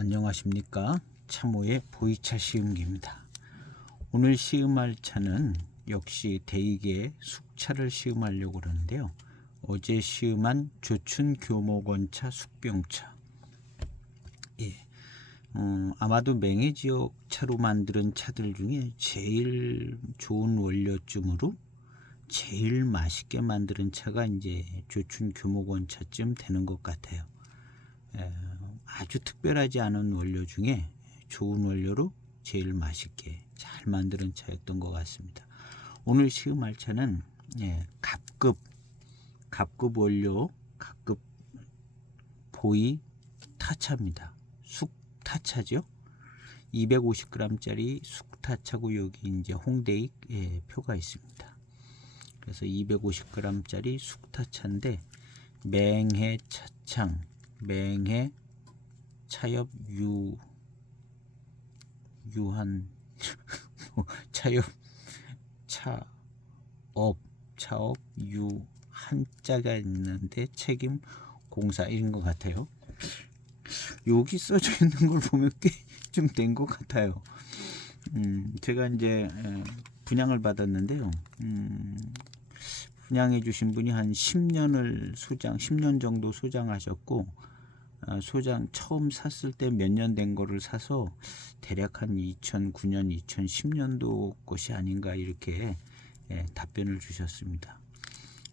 안녕하십니까. 참호의 보이차 시음기입니다. 오늘 시음할 차는 역시 대익의 숙차를 시음하려고 그러는데요. 어제 시음한 조춘 교목원차 숙병차. 아마도 맹해 지역 차로 만드는 차들 중에 제일 좋은 원료쯤으로 제일 맛있게 만드는 차가 이제 조춘 교목원차쯤 되는 것 같아요. 아주 특별하지 않은 원료 중에 좋은 원료로 제일 맛있게 잘 만드는 차였던 것 같습니다. 오늘 시음할 차는 갑급 원료, 갑급 보이 타차입니다. 숙타차죠. 250g짜리 숙타차고 여기 이제 홍대익 표가 있습니다. 그래서 250g짜리 숙타차인데 맹해 차창, 맹해 차엽 유한 차엽 차업 유 한자가 있는데 책임 공사인 것 같아요. 여기 써져 있는 걸 보면 꽤 좀 된 것 같아요. 제가 이제 분양을 받았는데요. 분양해 주신 분이 한 10년 정도 소장하셨고, 소장 처음 샀을 때 몇 년 된 거를 사서 대략 한 2009년, 2010년도 것이 아닌가 이렇게 답변을 주셨습니다.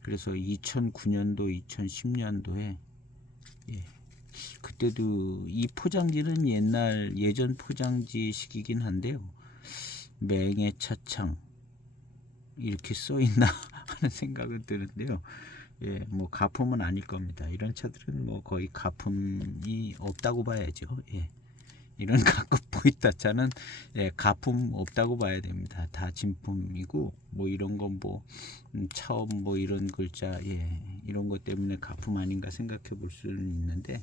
그래서 2009년도, 2010년도에 그때도 이 포장지는 예전 포장지식이긴 한데요. 맹해 차창 이렇게 써 있나 하는 생각은 드는데요. 뭐 가품은 아닐 겁니다. 이런 차들은 뭐 거의 가품이 없다고 봐야죠. 이런 가급 보이타 차는 가품 없다고 봐야 됩니다. 다 진품이고 뭐 이런 건 뭐 차업 뭐 이런 글자 이런 것 때문에 가품 아닌가 생각해 볼 수는 있는데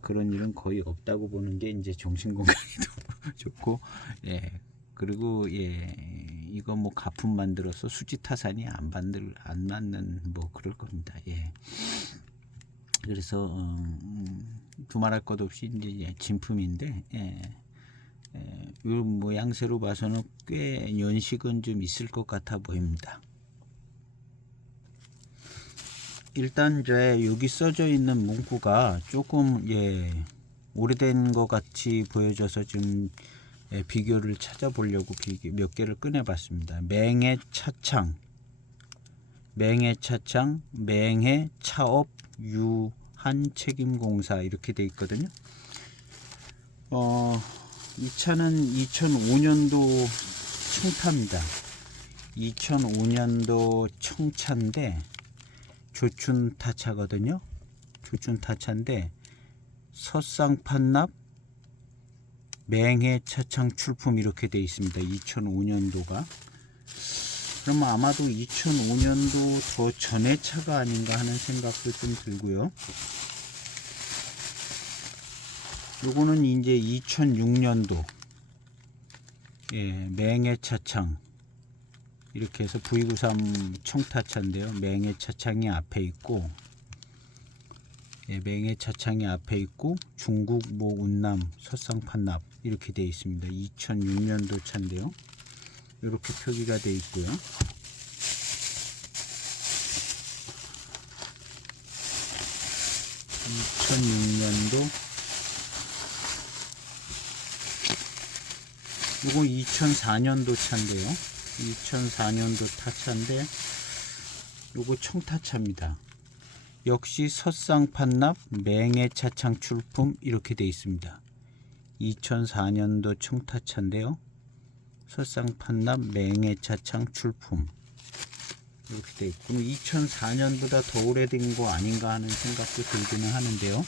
그런 일은 거의 없다고 보는 게 이제 정신 건강에도 좋고 그리고 이거 뭐 가품 만들어서 수지타산이 안 맞는 뭐 그럴 겁니다. 그래서 두말할 것 없이 이제 진품인데 이 모양새로 봐서는 꽤 연식은 좀 있을 것 같아 보입니다. 일단 이제 여기 써져 있는 문구가 조금 오래된 것 같이 보여져서 좀 비교를 찾아보려고 몇 개를 꺼내봤습니다. 맹해 차창, 맹해 차업 유한 책임공사 이렇게 돼 있거든요. 이 차는 2005년도 청타입니다. 2005년도 청차인데 조춘 타차거든요. 조춘 타차인데 서쌍판납 맹해 차창 출품 이렇게 돼 있습니다. 2005년도가. 그럼 아마도 2005년도 더 전의 차가 아닌가 하는 생각도 좀 들고요. 요거는 이제 2006년도 맹해 차창 이렇게 해서 V93 청타차인데요. 맹해 차창이 앞에 있고 맹해 차창이 앞에 있고 중국 뭐 운남 서쌍판납 이렇게 되어 있습니다. 2006년도 차인데요. 이렇게 표기가 되어 있고요. 이거 2004년도 차인데요. 2004년도 타차인데 요거 청타차입니다. 역시 서쌍판납 맹해 차창 출품 이렇게 되어 있습니다. 2004년도 청타차인데요. 서쌍판납 맹해 차창 출품 이렇게 되어 있고 2004년보다 더 오래된 거 아닌가 하는 생각도 들기는 하는데요.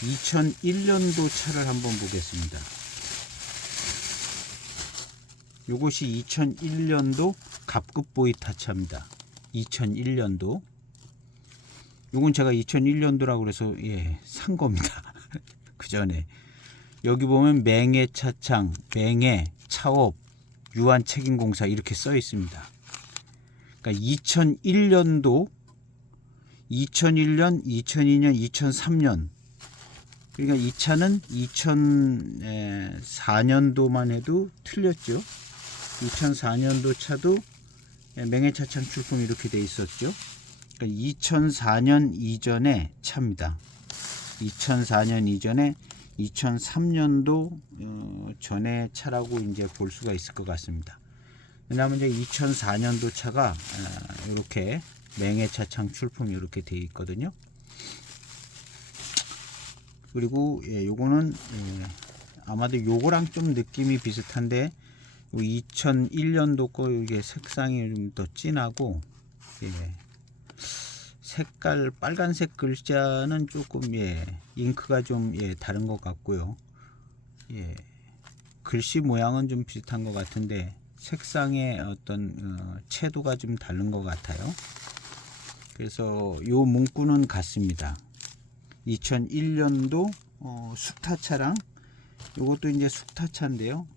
2001년도 차를 한번 보겠습니다. 이것이 2001년도 갑급보이 타차입니다. 2001년도. 요건 제가 2001년도라고 그래서 산 겁니다. 그 전에 여기 보면 맹해 차창, 맹해 차업, 유한 책임공사 이렇게 써 있습니다. 그러니까 2001년도, 2001년, 2002년, 2003년 그러니까 이 차는 2004년도만 해도 틀렸죠. 2004년도 차도 맹해차창 출품 이렇게 돼 있었죠. 그러니까 2004년 이전의 차입니다. 2004년 이전에 2003년도 전의 차라고 이제 볼 수가 있을 것 같습니다. 왜냐하면 이제 2004년도 차가 이렇게 맹해차창 출품이 이렇게 되어 있거든요. 그리고 요거는 아마도 요거랑 좀 느낌이 비슷한데 2001년도 거 이게 색상이 좀 더 진하고 색깔 빨간색 글자는 조금 잉크가 좀 다른 것 같고요. 글씨 모양은 좀 비슷한 것 같은데 색상의 어떤 채도가 좀 다른 것 같아요. 그래서 요 문구는 같습니다. 2001년도 숙타차랑 요것도 이제 숙타차인데요.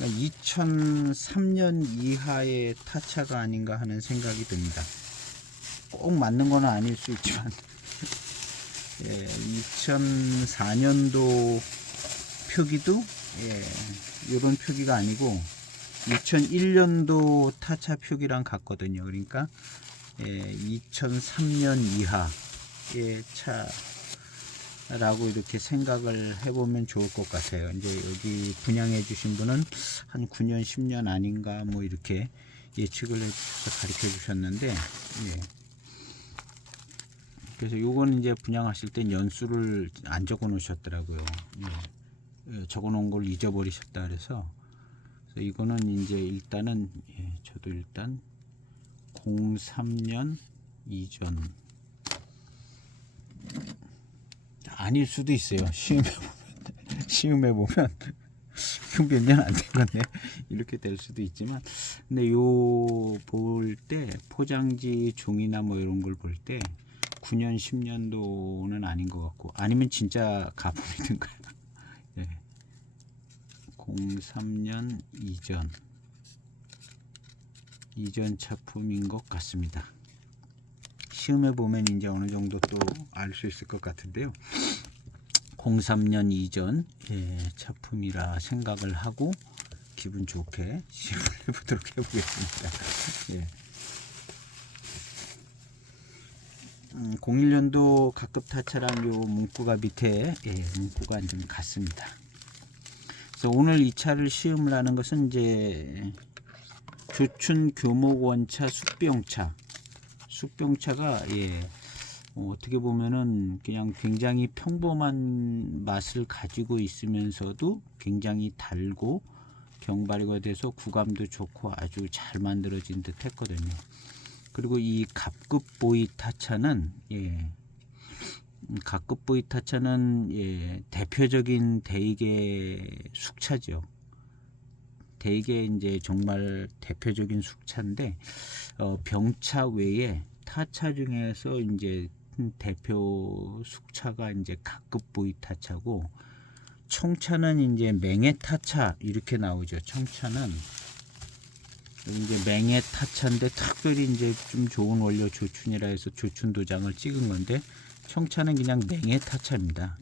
2003년 이하의 타차가 아닌가 하는 생각이 듭니다. 꼭 맞는 건 아닐 수 있지만 2004년도 표기도 이런 표기가 아니고 2001년도 타차 표기랑 같거든요. 그러니까 2003년 이하의 차라고 이렇게 생각을 해보면 좋을 것 같아요. 이제 여기 분양해 주신 분은 한 9년 10년 아닌가 뭐 이렇게 예측을 해주셔서 가르쳐 주셨는데 그래서 요거는 이제 분양하실 땐 연수를 안 적어 놓으셨더라고요. 적어 놓은 걸 잊어버리셨다 그래서 이거는 이제 일단은 저도 일단 03년 이전 아닐 수도 있어요. 시음해 보면 몇 년 안 된 건데 이렇게 될 수도 있지만, 근데 요 볼 때 포장지 종이나 뭐 이런 걸 볼 때 9년 10년도는 아닌 것 같고, 아니면 진짜 가품이든가요. 03년 이전 차품인 것 같습니다. 시음해 보면 이제 어느 정도 또 알 수 있을 것 같은데요. 03년 이전 차품이라 생각을 하고 기분 좋게 시음을 해보도록 해보겠습니다. 01년도 각급 타차랑 요 문구가 밑에 문구가 좀 같습니다. 그래서 오늘 이 차를 시음을 하는 것은 이제 조춘 교목원차 숙병차가 어떻게 보면은 그냥 굉장히 평범한 맛을 가지고 있으면서도 굉장히 달고 경발이가 돼서 구감도 좋고 아주 잘 만들어진 듯 했거든요. 그리고 이 갑급 보이 타차는 대표적인 대이계 숙차죠. 대이계 이제 정말 대표적인 숙차인데 병차 외에 타차 중에서 이제 대표 숙차가 이제 각급 보이 타차고, 청차는 이제 맹해 타차 이렇게 나오죠. 청차는 이제 맹해 타차인데 특별히 이제 좀 좋은 원료 조춘이라 해서 조춘 도장을 찍은 건데, 청차는 그냥 맹해 타차입니다.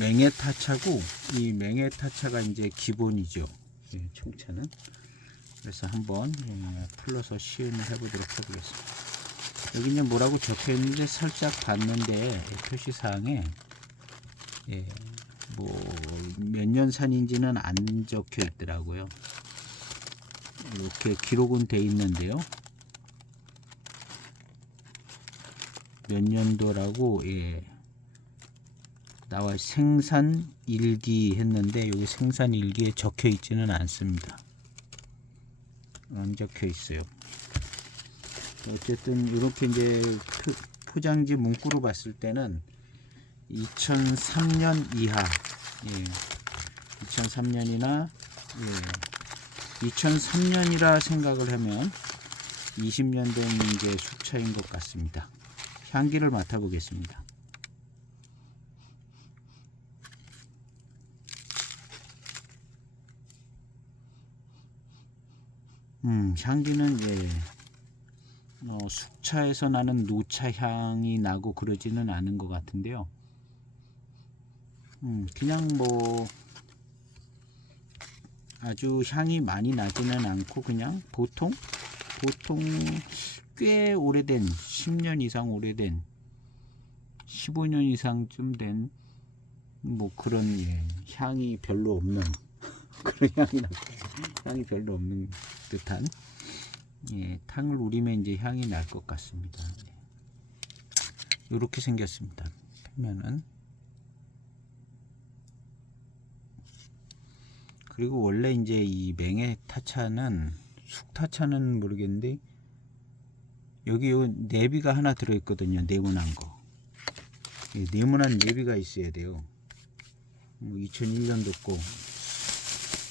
맹해 타차고, 이 맹해 타차가 이제 기본이죠. 청차는. 그래서 한번 풀러서 시음을 해보도록 해보겠습니다. 여기 이제 뭐라고 적혀 있는데 살짝 봤는데 표시사항에 뭐 몇 년 산인지는 안 적혀 있더라고요. 이렇게 기록은 돼 있는데요. 몇 년도라고 나와 생산 일기 했는데 여기 생산 일기에 적혀 있지는 않습니다. 안 적혀 있어요. 어쨌든 이렇게 이제 포장지 문구로 봤을 때는 2003년 이하, 2003년이나 2003년이라 생각을 하면 20년 된 이제 숙차인 것 같습니다. 향기를 맡아보겠습니다. 향기는 숙차에서 나는 노차 향이 나고 그러지는 않은 것 같은데요. 그냥 뭐 아주 향이 많이 나지는 않고 그냥 보통 꽤 오래된 10년 이상 오래된 15년 이상쯤 된 뭐 그런 향이 별로 없는 그런 향이 별로 없는 듯한 탕을 우리면 이제 향이 날 것 같습니다. 이렇게 생겼습니다. 표면은. 그리고 원래 이제 이 맹의 타차는 숙타차는 모르겠는데 여기 요 내비가 하나 들어 있거든요. 네모난 거. 네모난 내비가 있어야 돼요. 2001년도 거.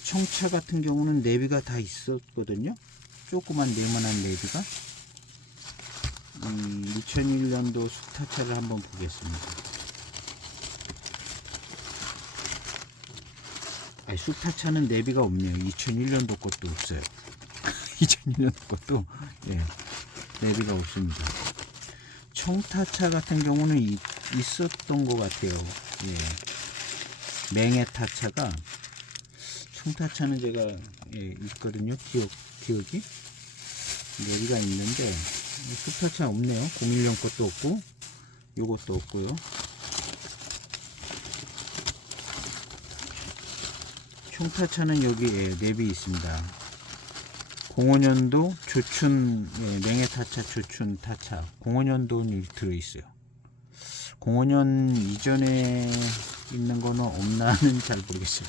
청차 같은 경우는 내비가 다 있었거든요. 조그만 네모난 내비가. 2001년도 숙타차를 한번 보겠습니다. 숙타차는 내비가 없네요. 2001년도 것도 없어요. 2001년도 것도 내비가 없습니다. 청타차 같은 경우는 있었던 것 같아요. 맹의 타차가 청타차는 제가 있거든요. 기억이 내비가 있는데 숙타차 없네요. 01년 것도 없고 요것도 없고요. 청타차는 여기 내비 있습니다. 05년도 조춘 맹의 타차 조춘 타차 05년도는 여기 들어있어요. 05년 이전에 있는 거는 없나는 잘 모르겠어요.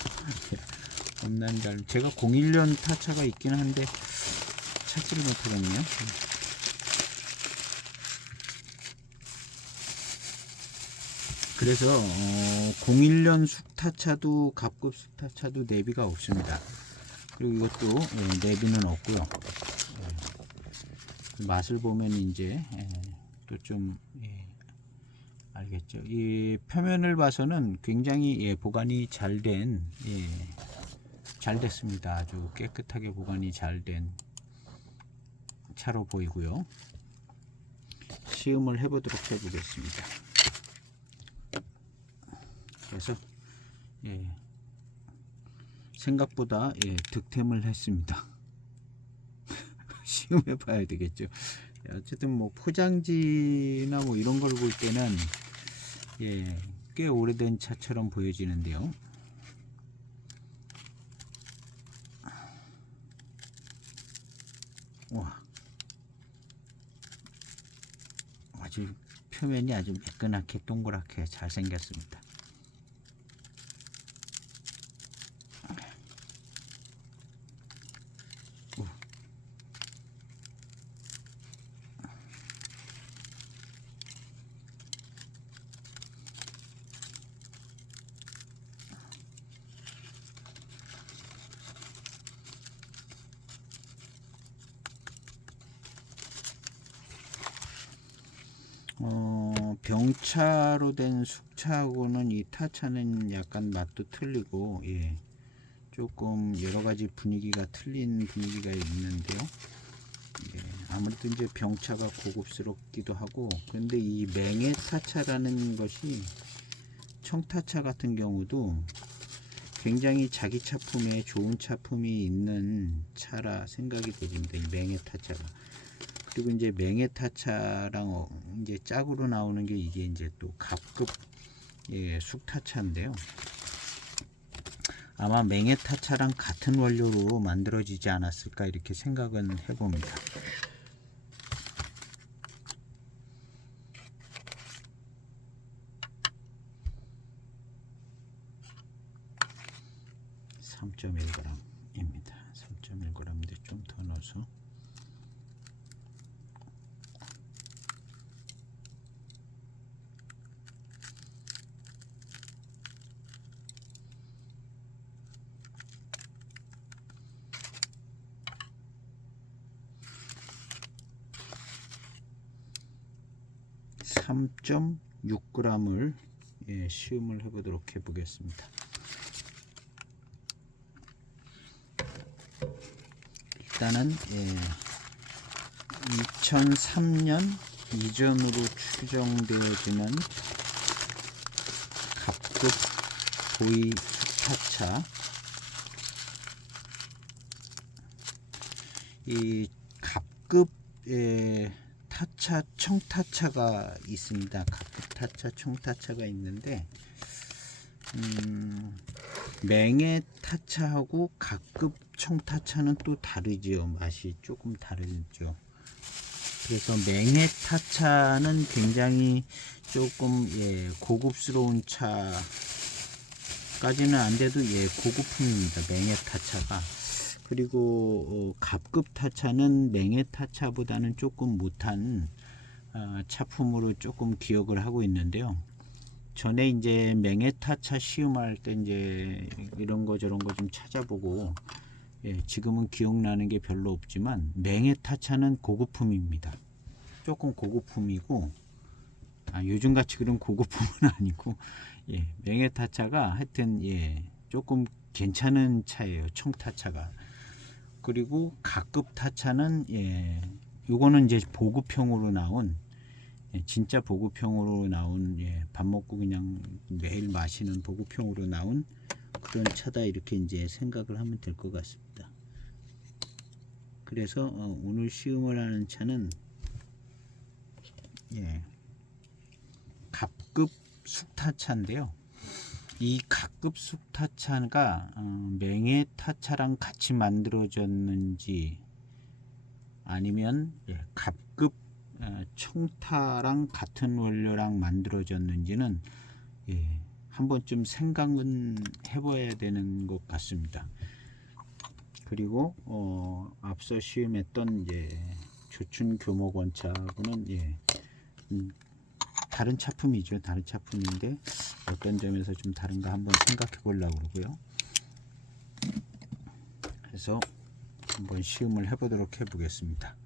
없나는 잘 제가 01년 타차가 있긴 한데 찾지를 못하겠네요. 그래서 01년 숙타차도 갑급 숙타차도 내비가 없습니다. 그리고 이것도 내비는 없고요. 맛을 보면 이제 또 좀 알겠죠. 이 표면을 봐서는 굉장히 보관이 잘 됐습니다. 아주 깨끗하게 보관이 잘 된 차로 보이고요. 시음을 해보도록 해보겠습니다. 그래서 생각보다 득템을 했습니다. 시음해 봐야 되겠죠. 어쨌든 뭐 포장지나 뭐 이런 걸 볼 때는 꽤 오래된 차처럼 보여지는데요. 와, 아주 표면이 아주 매끈하게 동그랗게 잘 생겼습니다. 병차로 된 숙차하고는 이 타차는 약간 맛도 틀리고 조금 여러가지 분위기가 틀린 분위기가 있는데요. 아무래도 이제 병차가 고급스럽기도 하고, 그런데 이 맹의 타차라는 것이 청타차 같은 경우도 굉장히 자기 차품에 좋은 차품이 있는 차라 생각이 됩니다. 이 맹의 타차가. 그리고 이제 맹의 타차랑 이제 짝으로 나오는 게 이게 이제 또 갑급 숙타차인데요. 아마 맹의 타차랑 같은 원료로 만들어지지 않았을까 이렇게 생각은 해봅니다. (3.1g입니다) 3.1g인데 좀 더 넣어서 (3.6g을) 시음을 해보도록 해보겠습니다. 일단은 2003년 이전으로 추정되어지는 갑급 보이 수타차. 이 갑급의 타차, 청타차가 있습니다. 갑급 타차, 청타차가 있는데 맹의 타차하고 갑급 청타차는 또 다르지요. 맛이 조금 다르죠. 그래서 맹의 타차는 굉장히 조금 고급스러운 차까지는 안 돼도 고급품입니다. 맹의 타차가. 그리고 갑급 타차는 맹의 타차보다는 조금 못한 차품으로 조금 기억을 하고 있는데요. 전에 이제 맹의 타차 시음할 때 이제 이런 거 저런 거 좀 찾아보고 지금은 기억나는 게 별로 없지만 맹의 타차는 고급품입니다. 조금 고급품이고 요즘같이 그런 고급품은 아니고 맹의 타차가 하여튼 조금 괜찮은 차예요. 청타차가. 그리고 갑급 타차는 요거는 이제 보급형으로 나온 진짜 보급형으로 나온 밥 먹고 그냥 매일 마시는 보급형으로 나온 그런 차다 이렇게 이제 생각을 하면 될 것 같습니다. 그래서 오늘 시음을 하는 차는 갑급 숙타차인데요. 이 갑급 숙타차가 맹의 타차랑 같이 만들어졌는지 아니면 갑급 청타랑 같은 원료랑 만들어졌는지는 한 번쯤 생각은 해봐야 되는 것 같습니다. 그리고 앞서 시음했던 조춘 교목원차하고는 다른 차품이죠. 다른 차품인데 어떤 점에서 좀 다른가 한번 생각해 보려고 그러고요. 그래서 한번 시음을 해보도록 해보겠습니다.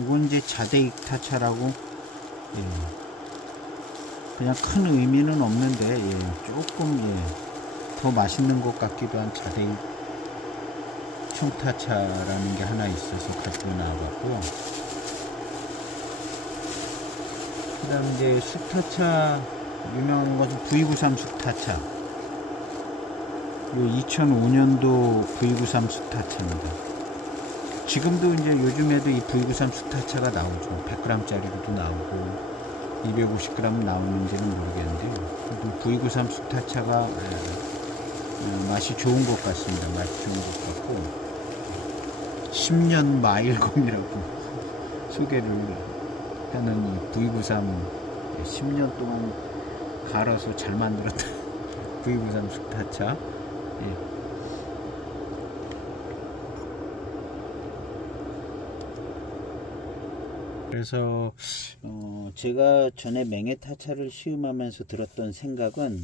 이건 이제 자대익 타차라고 그냥 큰 의미는 없는데 조금 더 맛있는 것 같기도 한 자대익 청타차라는 게 하나 있어서 가지고 나와봤고요. 그 다음 이제 숙타차 유명한 것은 V93 숙타차. 요 2005년도 V93 숙타차입니다. 지금도 이제 요즘에도 이 V93 숙타차가 나오죠. 100g 짜리로도 나오고 250g 나오는지는 모르겠는데요. V93 숙타차가 맛이 좋은 것 같습니다. 맛이 좋은 것 같고 10년 마일검이라고 소개를 하는 이 V93 10년 동안 갈아서 잘 만들었던 V93 숙타차. 그래서 제가 전에 맹의 타차를 시음하면서 들었던 생각은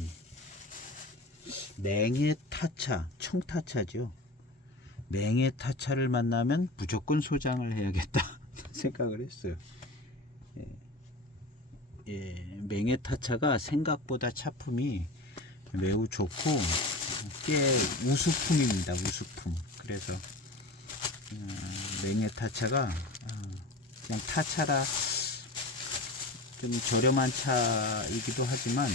맹의 타차, 청타차죠. 맹의 타차를 만나면 무조건 소장을 해야겠다 생각을 했어요. 맹의 타차가 생각보다 차품이 매우 좋고 꽤 우수품입니다. 우수품. 그래서 맹의 타차가 그냥 타차라 좀 저렴한 차이기도 하지만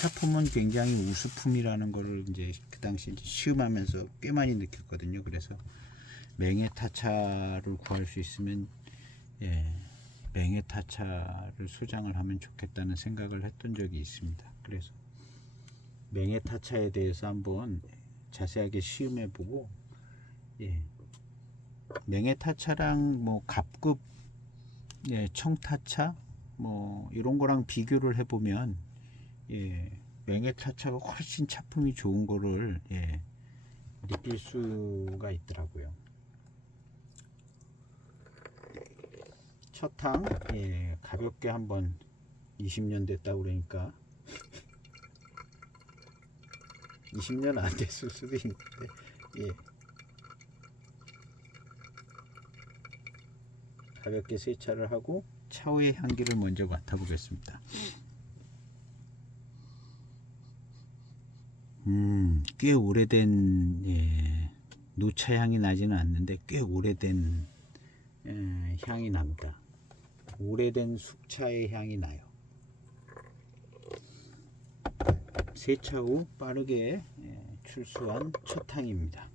차품은 굉장히 우수품이라는 거를 이제 그 당시 시음하면서 꽤 많이 느꼈거든요. 그래서 맹의 타차를 구할 수 있으면 맹의 타차를 소장을 하면 좋겠다는 생각을 했던 적이 있습니다. 그래서 맹의 타차에 대해서 한번 자세하게 시음해보고 맹의 타차랑 뭐 갑급 청타차 뭐 이런 거랑 비교를 해보면 맹의 타차가 훨씬 차품이 좋은 거를 느낄 수가 있더라고요. 첫탕 가볍게 한번 20년 됐다 그러니까 20년 안 됐을 수도 있는데 가볍게 세차를 하고 차후의 향기를 먼저 맡아보겠습니다. 꽤 오래된 노차 향이 나지는 않는데 꽤 오래된 향이 납니다. 오래된 숙차의 향이 나요. 세차 후 빠르게 출수한 첫 향입니다.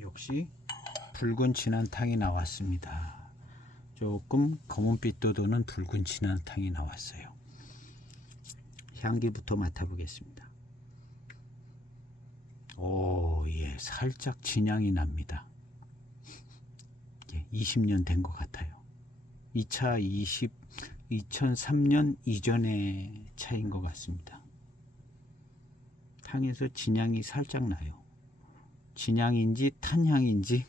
역시 붉은 진한 탕이 나왔습니다. 조금 검은빛도 도는 붉은 진한 탕이 나왔어요. 향기부터 맡아보겠습니다. 예, 살짝 진향이 납니다. 20년 된 것 같아요. 2003년 이전의 차인 것 같습니다. 탕에서 진향이 살짝 나요. 진향인지 탄향인지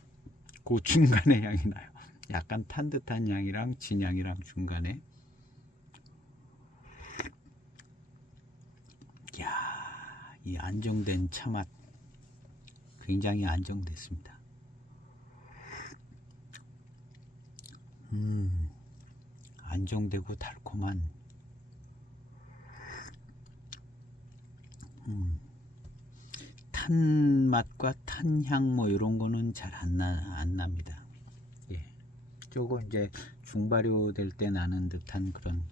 그 중간에 향이 나요. 약간 탄 듯한 향이랑 진향이랑 중간에. 이야, 이 안정된 차맛 굉장히 안정됐습니다. 안정되고 달콤한 탄 맛과 탄향 뭐 이런 거는 잘 안 납니다. 예. 조금 이제 중발효 될 때 나는 듯한 그런,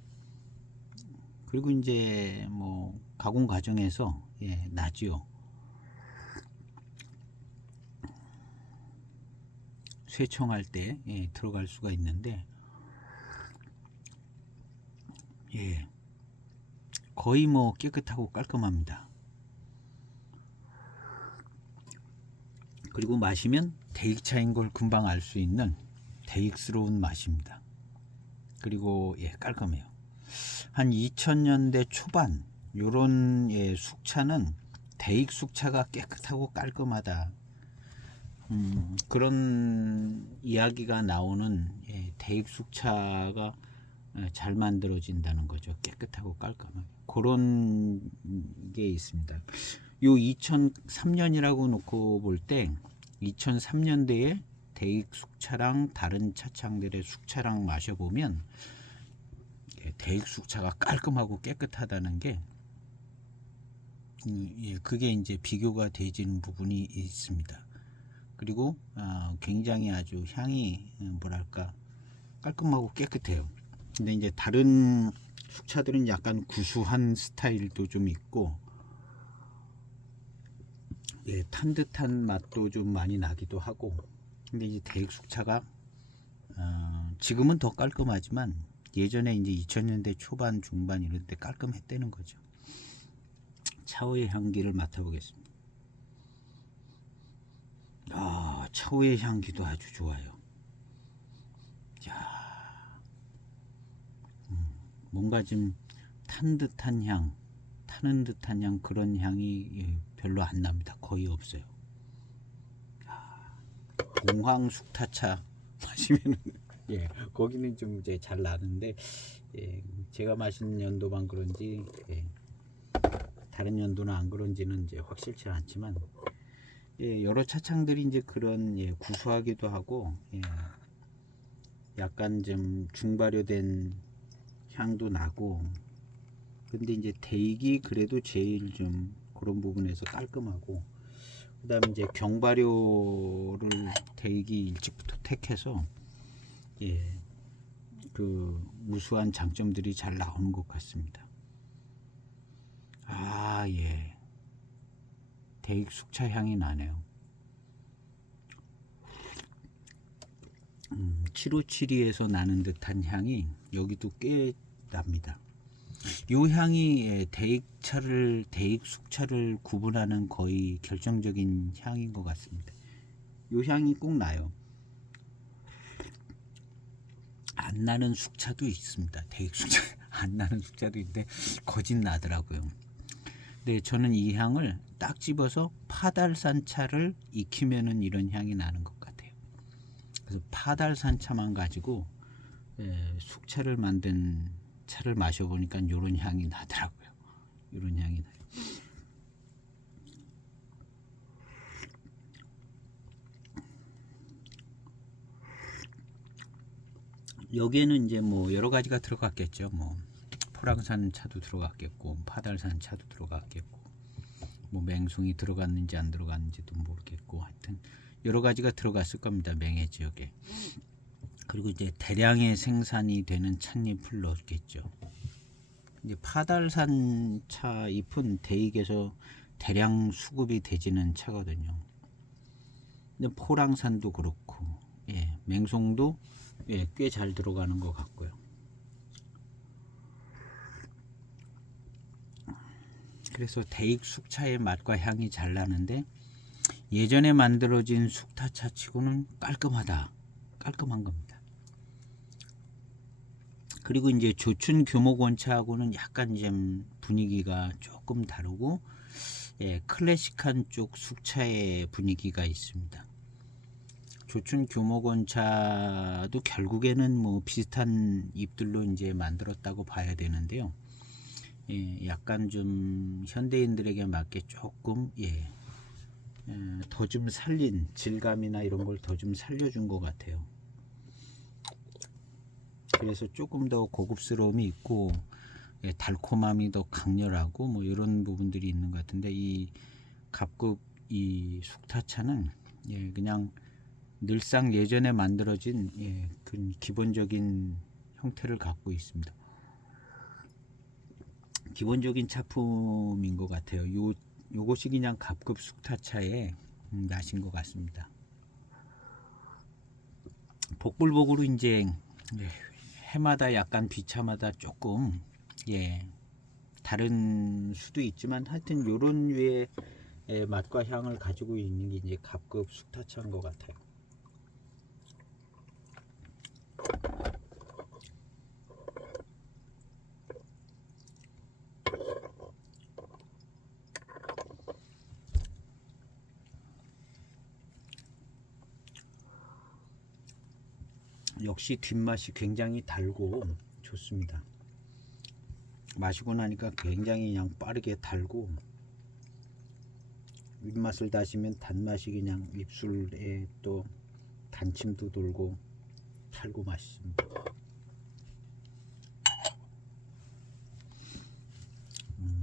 그리고 이제 뭐 가공 과정에서 나지요. 쇠청할 때 들어갈 수가 있는데 거의 뭐 깨끗하고 깔끔합니다. 그리고 마시면 대익차인 걸 금방 알 수 있는 대익스러운 맛입니다. 그리고 깔끔해요. 한 2000년대 초반 요런 숙차는 대익 숙차가 깨끗하고 깔끔하다, 그런 이야기가 나오는 대익 숙차가 잘 만들어진다는 거죠. 깨끗하고 깔끔하게. 그런 게 있습니다. 요 2003년이라고 놓고 볼 때 2003년대에 대익 숙차랑 다른 차창들의 숙차랑 마셔보면 대익 숙차가 깔끔하고 깨끗하다는 게 그게 이제 비교가 되지는 부분이 있습니다. 그리고 굉장히 아주 향이 뭐랄까 깔끔하고 깨끗해요. 근데 이제 다른 숙차들은 약간 구수한 스타일도 좀 있고 탄 듯한 맛도 좀 많이 나기도 하고, 근데 이제 대익 숙차가 지금은 더 깔끔하지만 예전에 이제 2000년대 초반 중반 이럴 때 깔끔했다는 거죠. 차후의 향기를 맡아보겠습니다. 차후의 향기도 아주 좋아요. 뭔가 좀 탄 듯한 향, 타는 듯한 향, 그런 향이 별로 안 납니다. 거의 없어요. 봉황 숙타차 마시면은 거기는 좀 이제 잘 나는데 제가 마신 연도만 그런지 다른 연도는 안 그런지는 이제 확실치 않지만 여러 차창들이 이제 그런 구수하기도 하고 약간 좀 중발효된 향도 나고, 근데 이제 대익이 그래도 제일 좀 그런 부분에서 깔끔하고, 그 다음에 이제 경발효를 대익이 일찍부터 택해서 그 우수한 장점들이 잘 나오는 것 같습니다. 대익 숙차 향이 나네요. 7572에서 나는 듯한 향이 여기도 꽤 납니다. 이 향이 대익 숙차를 구분하는 거의 결정적인 향인 것 같습니다. 이 향이 꼭 나요. 안 나는 숙차도 있습니다. 대익 숙차 안 나는 숙차도 있는데 거짓 나더라고요. 네, 저는 이 향을 딱 집어서 파달산차를 익히면은 이런 향이 나는 것 같아요. 그래서 파달산차만 가지고 숙차를 만든 차를 마셔보니까 이런 향이 나더라고요. 이런 향이 나요. 여기에는 이제 뭐 여러 가지가 들어갔겠죠. 뭐 포랑산 차도 들어갔겠고, 파달산 차도 들어갔겠고, 뭐 맹송이 들어갔는지 안 들어갔는지도 모르겠고, 하여튼 여러 가지가 들어갔을 겁니다. 맹해 지역에. 그리고 이제 대량의 생산이 되는 찻잎을 넣었겠죠. 이제 파달산 차 잎은 대익에서 대량 수급이 되지는 차거든요. 근데 포랑산도 그렇고, 예, 맹송도 예, 꽤 잘 들어가는 것 같고요. 그래서 대익 숙차의 맛과 향이 잘 나는데 예전에 만들어진 숙타차 치고는 깔끔한 겁니다. 그리고 이제 조춘 교목원차하고는 약간 좀 분위기가 조금 다르고, 예, 클래식한 쪽 숙차의 분위기가 있습니다. 조춘 교목원차도 결국에는 뭐 비슷한 잎들로 이제 만들었다고 봐야 되는데요. 예, 약간 좀 현대인들에게 맞게 조금 예, 더 좀 살린 질감이나 이런 걸 더 좀 살려준 것 같아요. 그래서 조금 더 고급스러움이 있고, 예, 달콤함이 더 강렬하고 뭐 이런 부분들이 있는 것 같은데, 이 갑급 이 숙타차는 예, 그냥 늘상 예전에 만들어진 예, 그 기본적인 형태를 갖고 있습니다. 기본적인 차품인 것 같아요. 요것이 그냥 갑급 숙타차의 맛인 것 같습니다. 복불복으로 이제 예, 해마다 약간 비차마다 조금 예, 다른 수도 있지만 하여튼 요런 류의 맛과 향을 가지고 있는 게 이제 갑급 숙타차인 것 같아요. 역시 뒷맛이 굉장히 달고 좋습니다. 마시고 나니까 굉장히 그냥 빠르게 달고, 윗맛을 다시면 단맛이 그냥 입술에 또 단침도 돌고 달고 맛있습니다.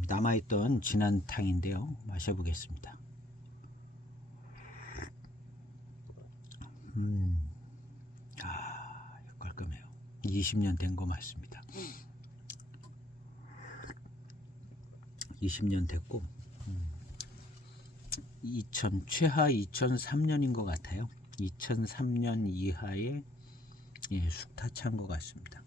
남아있던 진한 탕인데요, 마셔보겠습니다. 깔끔해요. 20년 된 거 맞습니다. 20년 됐고, 최하 2003년인 것 같아요. 2003년 이하의 예, 숙타차인 것 같습니다.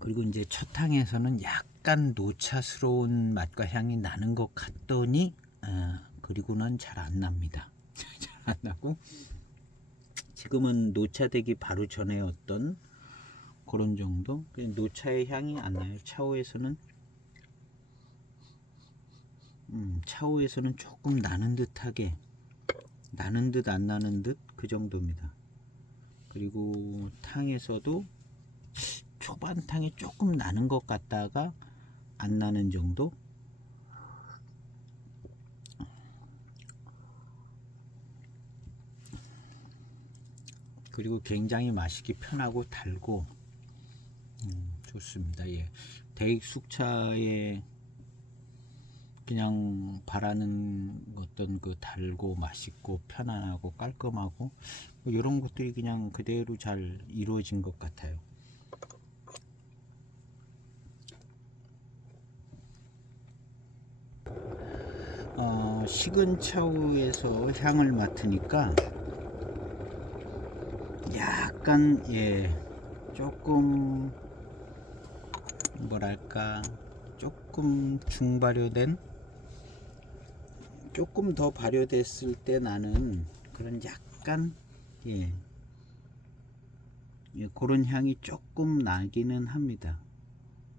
그리고 이제 첫 탕에서는 약간 노차스러운 맛과 향이 나는 것 같더니 그리고는 잘 안 납니다. 잘 안 나고, 지금은 노차되기 바로 전에 어떤 그런 정도, 노차의 향이 안 나요. 차후에서는 조금 나는 듯하게, 나는 듯 안 나는 듯 그 정도입니다. 그리고 탕에서도 초반 탕이 조금 나는 것 같다가 안 나는 정도. 그리고 굉장히 마시기 편하고 달고 좋습니다. 예, 대익 숙차에 그냥 바라는 어떤 그 달고 맛있고 편안하고 깔끔하고 뭐 이런 것들이 그냥 그대로 잘 이루어진 것 같아요. 식은 차후에서 향을 맡으니까 약간 예, 조금 뭐랄까, 조금 중발효된, 조금 더 발효됐을 때 나는 그런 약간 예, 예, 그런 향이 조금 나기는 합니다.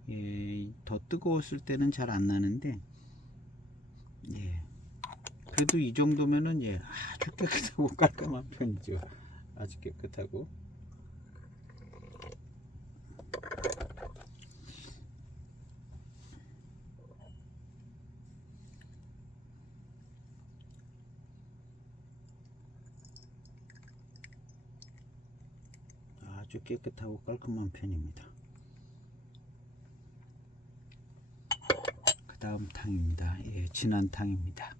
예, 더 뜨거웠을 때는 잘 안 나는데, 예, 그래도 이 정도면은 예, 아주 깨끗하고 깔끔한 편이죠. 아주 깨끗하고. 아주 깨끗하고 깔끔한 편입니다. 그 다음 탕입니다. 예, 진한 탕입니다.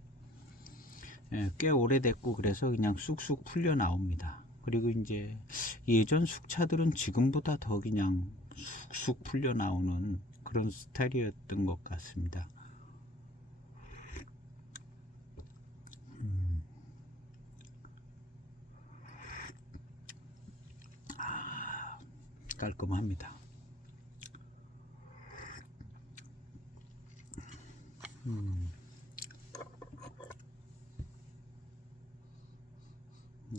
예, 꽤 오래됐고 그래서 그냥 쑥쑥 풀려 나옵니다. 그리고 이제 예전 숙차들은 지금보다 더 그냥 쑥쑥 풀려 나오는 그런 스타일이었던 것 같습니다. 깔끔합니다.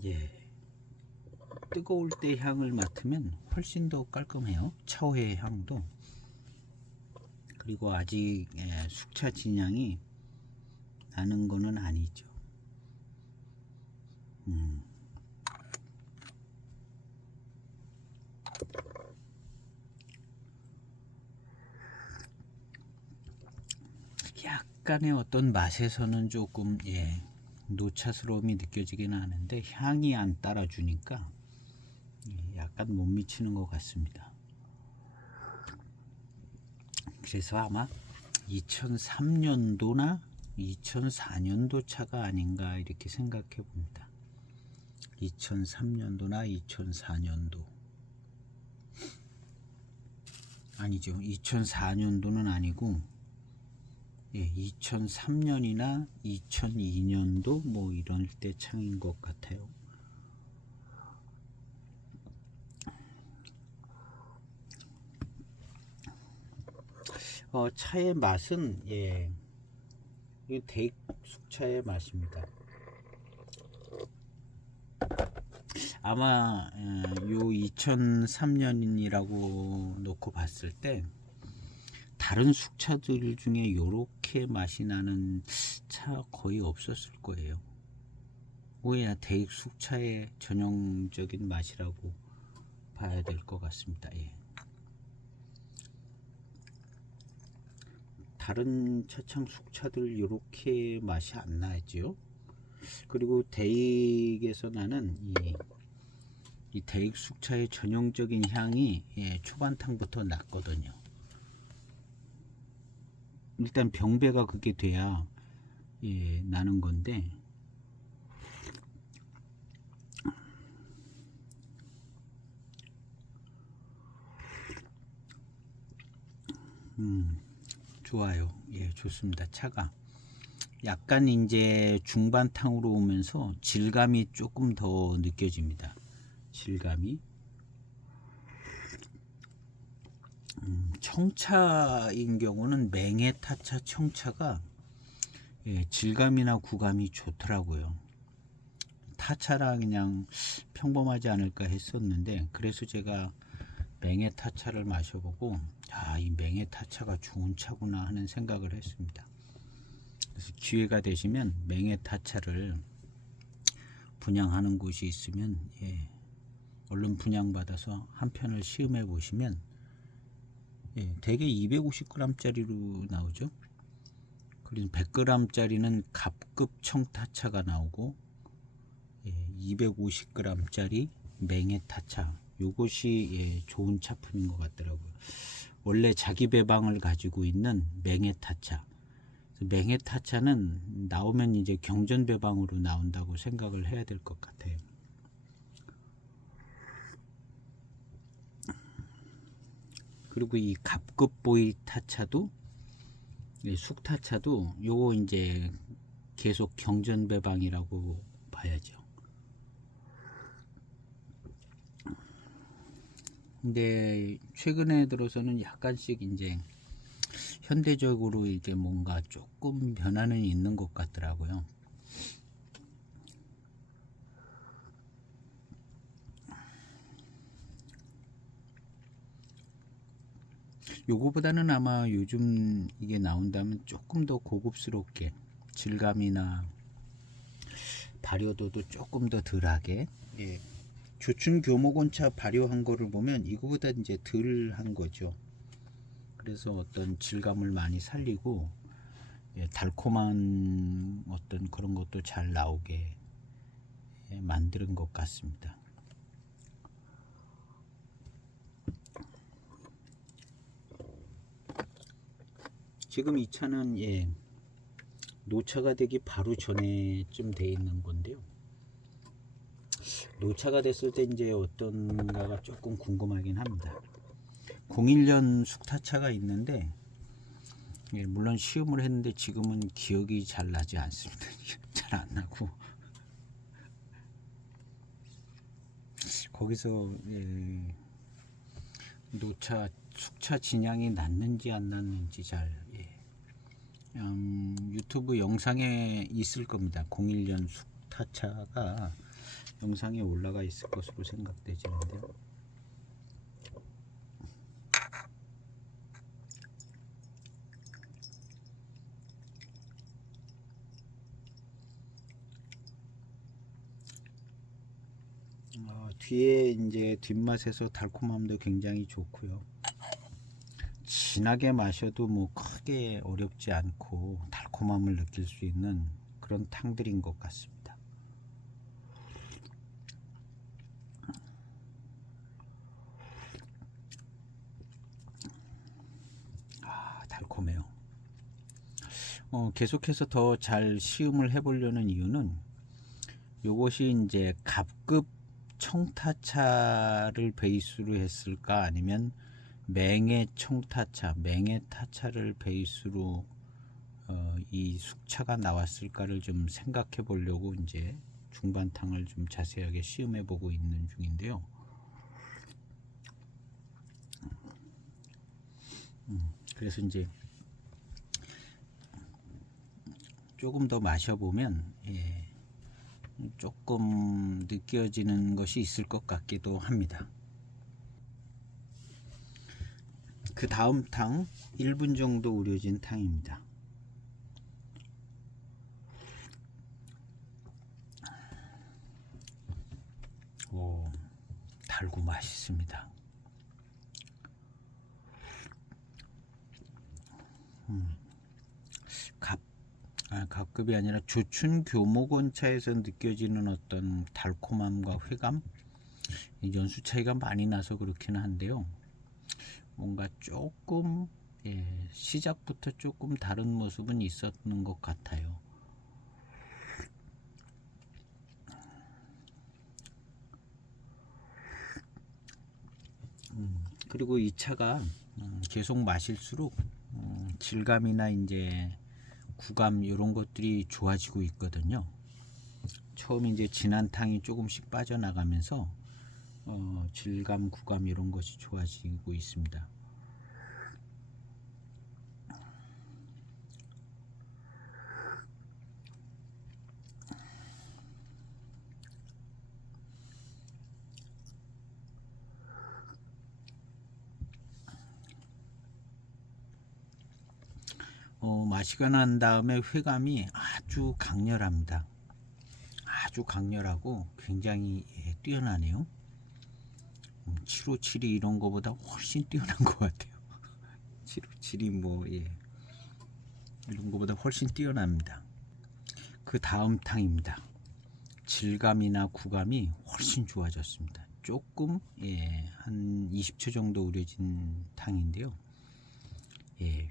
예. 뜨거울 때 향을 맡으면 훨씬 더 깔끔해요. 차오의 향도. 그리고 아직 숙차 진향이 나는 거는 아니죠. 약간의 어떤 맛에서는 조금 노차스러움이 느껴지기는 하는데 향이 안 따라주니까 약간 못 미치는 것 같습니다. 그래서 아마 2003년도나 2004년도 차가 아닌가 이렇게 생각해 봅니다. 2003년도나 2004년도 아니죠. 2004년도는 아니고 2003년이나 2002년도 뭐 이럴 때 창인 것 같아요. 차의 맛은 이 대익 숙차의 맛입니다. 아마 요 2003년이라고 놓고 봤을 때 다른 숙차들 중에 요렇게 맛이 나는 차 거의 없었을 거예요. 오해야 대익 숙차의 전형적인 맛이라고 봐야 될 것 같습니다. 다른 차창 숙차들 요렇게 맛이 안 나죠. 그리고 대익에서 나는 이 대익 숙차의 전형적인 향이 초반탕부터 났거든요. 일단 병배가 그게 돼야 나는 건데 좋아요. 좋습니다. 차가 약간 이제 중반탕으로 오면서 질감이 조금 더 느껴집니다. 질감이 청차인 경우는 맹해타차 청차가 질감이나 구감이 좋더라고요. 타차라 그냥 평범하지 않을까 했었는데 그래서 제가 맹해타차를 마셔보고 이 맹해타차가 좋은 차구나 하는 생각을 했습니다. 그래서 기회가 되시면 맹해타차를 분양하는 곳이 있으면 얼른 분양받아서 한 편을 시음해 보시면 대개 250g 짜리로 나오죠. 그리고 100g 짜리는 갑급 청타차가 나오고 250g 짜리 맹해타차 요것이 좋은 차품인 것 같더라고요. 원래 자기 배방을 가지고 있는 맹해타차, 맹해타차는 나오면 이제 경전 배방으로 나온다고 생각을 해야 될 것 같아요. 그리고 이 갑급 보이 타차도 숙타차도 요거 이제 계속 경전 배방이라고 봐야죠. 근데 최근에 들어서는 약간씩 이제 현대적으로 이제 뭔가 조금 변화는 있는 것 같더라고요. 요거보다는 아마 요즘 이게 나온다면 조금 더 고급스럽게 질감이나 발효도도 조금 더 덜하게 조춘 교목원차 발효한 거를 보면 이거보다 이제 덜 한 거죠. 그래서 어떤 질감을 많이 살리고 달콤한 어떤 그런 것도 잘 나오게 만드는 것 같습니다. 지금 이 차는 노차가 되기 바로 전에쯤 돼 있는 건데요. 노차가 됐을 때 이제 어떤가가 조금 궁금하긴 합니다. 01년 숙타차가 있는데 물론 시음을 했는데 지금은 기억이 잘 나지 않습니다. 잘 안 나고 거기서 노차 숙차 진양이 났는지 안 났는지 잘 유튜브 영상에 있을 겁니다. 01년 숙타차가 영상에 올라가 있을 것으로 생각되지는데요. 뒤에 이제 뒷맛에서 달콤함도 굉장히 좋고요. 진하게 마셔도 뭐 크게 어렵지 않고 달콤함을 느낄 수 있는 그런 탕들인 것 같습니다. 달콤해요. 계속해서 더 잘 시음을 해보려는 이유는 요것이 이제 갑급 청타차를 베이스로 했을까 아니면 맹의 청타차, 맹의 타차를 베이스로 이 숙차가 나왔을까를 좀 생각해 보려고 이제 중반탕을 좀 자세하게 시음해 보고 있는 중인데요. 그래서 이제 조금 더 마셔보면 조금 느껴지는 것이 있을 것 같기도 합니다. 그 다음 탕 1분 정도 우려진 탕입니다. 달고 맛있습니다. 갑급이 아니라 조춘 교목원차에서 느껴지는 어떤 달콤함과 회감, 연수 차이가 많이 나서 그렇기는 한데요. 뭔가 조금 시작부터 조금 다른 모습은 있었는 것 같아요. 그리고 이 차가 계속 마실수록 질감이나 이제 구감 이런 것들이 좋아지고 있거든요. 처음 이제 진한 탕이 조금씩 빠져나가면서 질감, 구감 이런 것이 좋아지고 있습니다. 마시고 난 다음에 회감이 아주 강렬합니다. 아주 강렬하고 굉장히 뛰어나네요. 757이 이런 거보다 훨씬 뛰어난 것 같아요. 757이 이런 거보다 훨씬 뛰어납니다. 그 다음 탕입니다. 질감이나 구감이 훨씬 좋아졌습니다. 조금 한 20초 정도 우려진 탕인데요.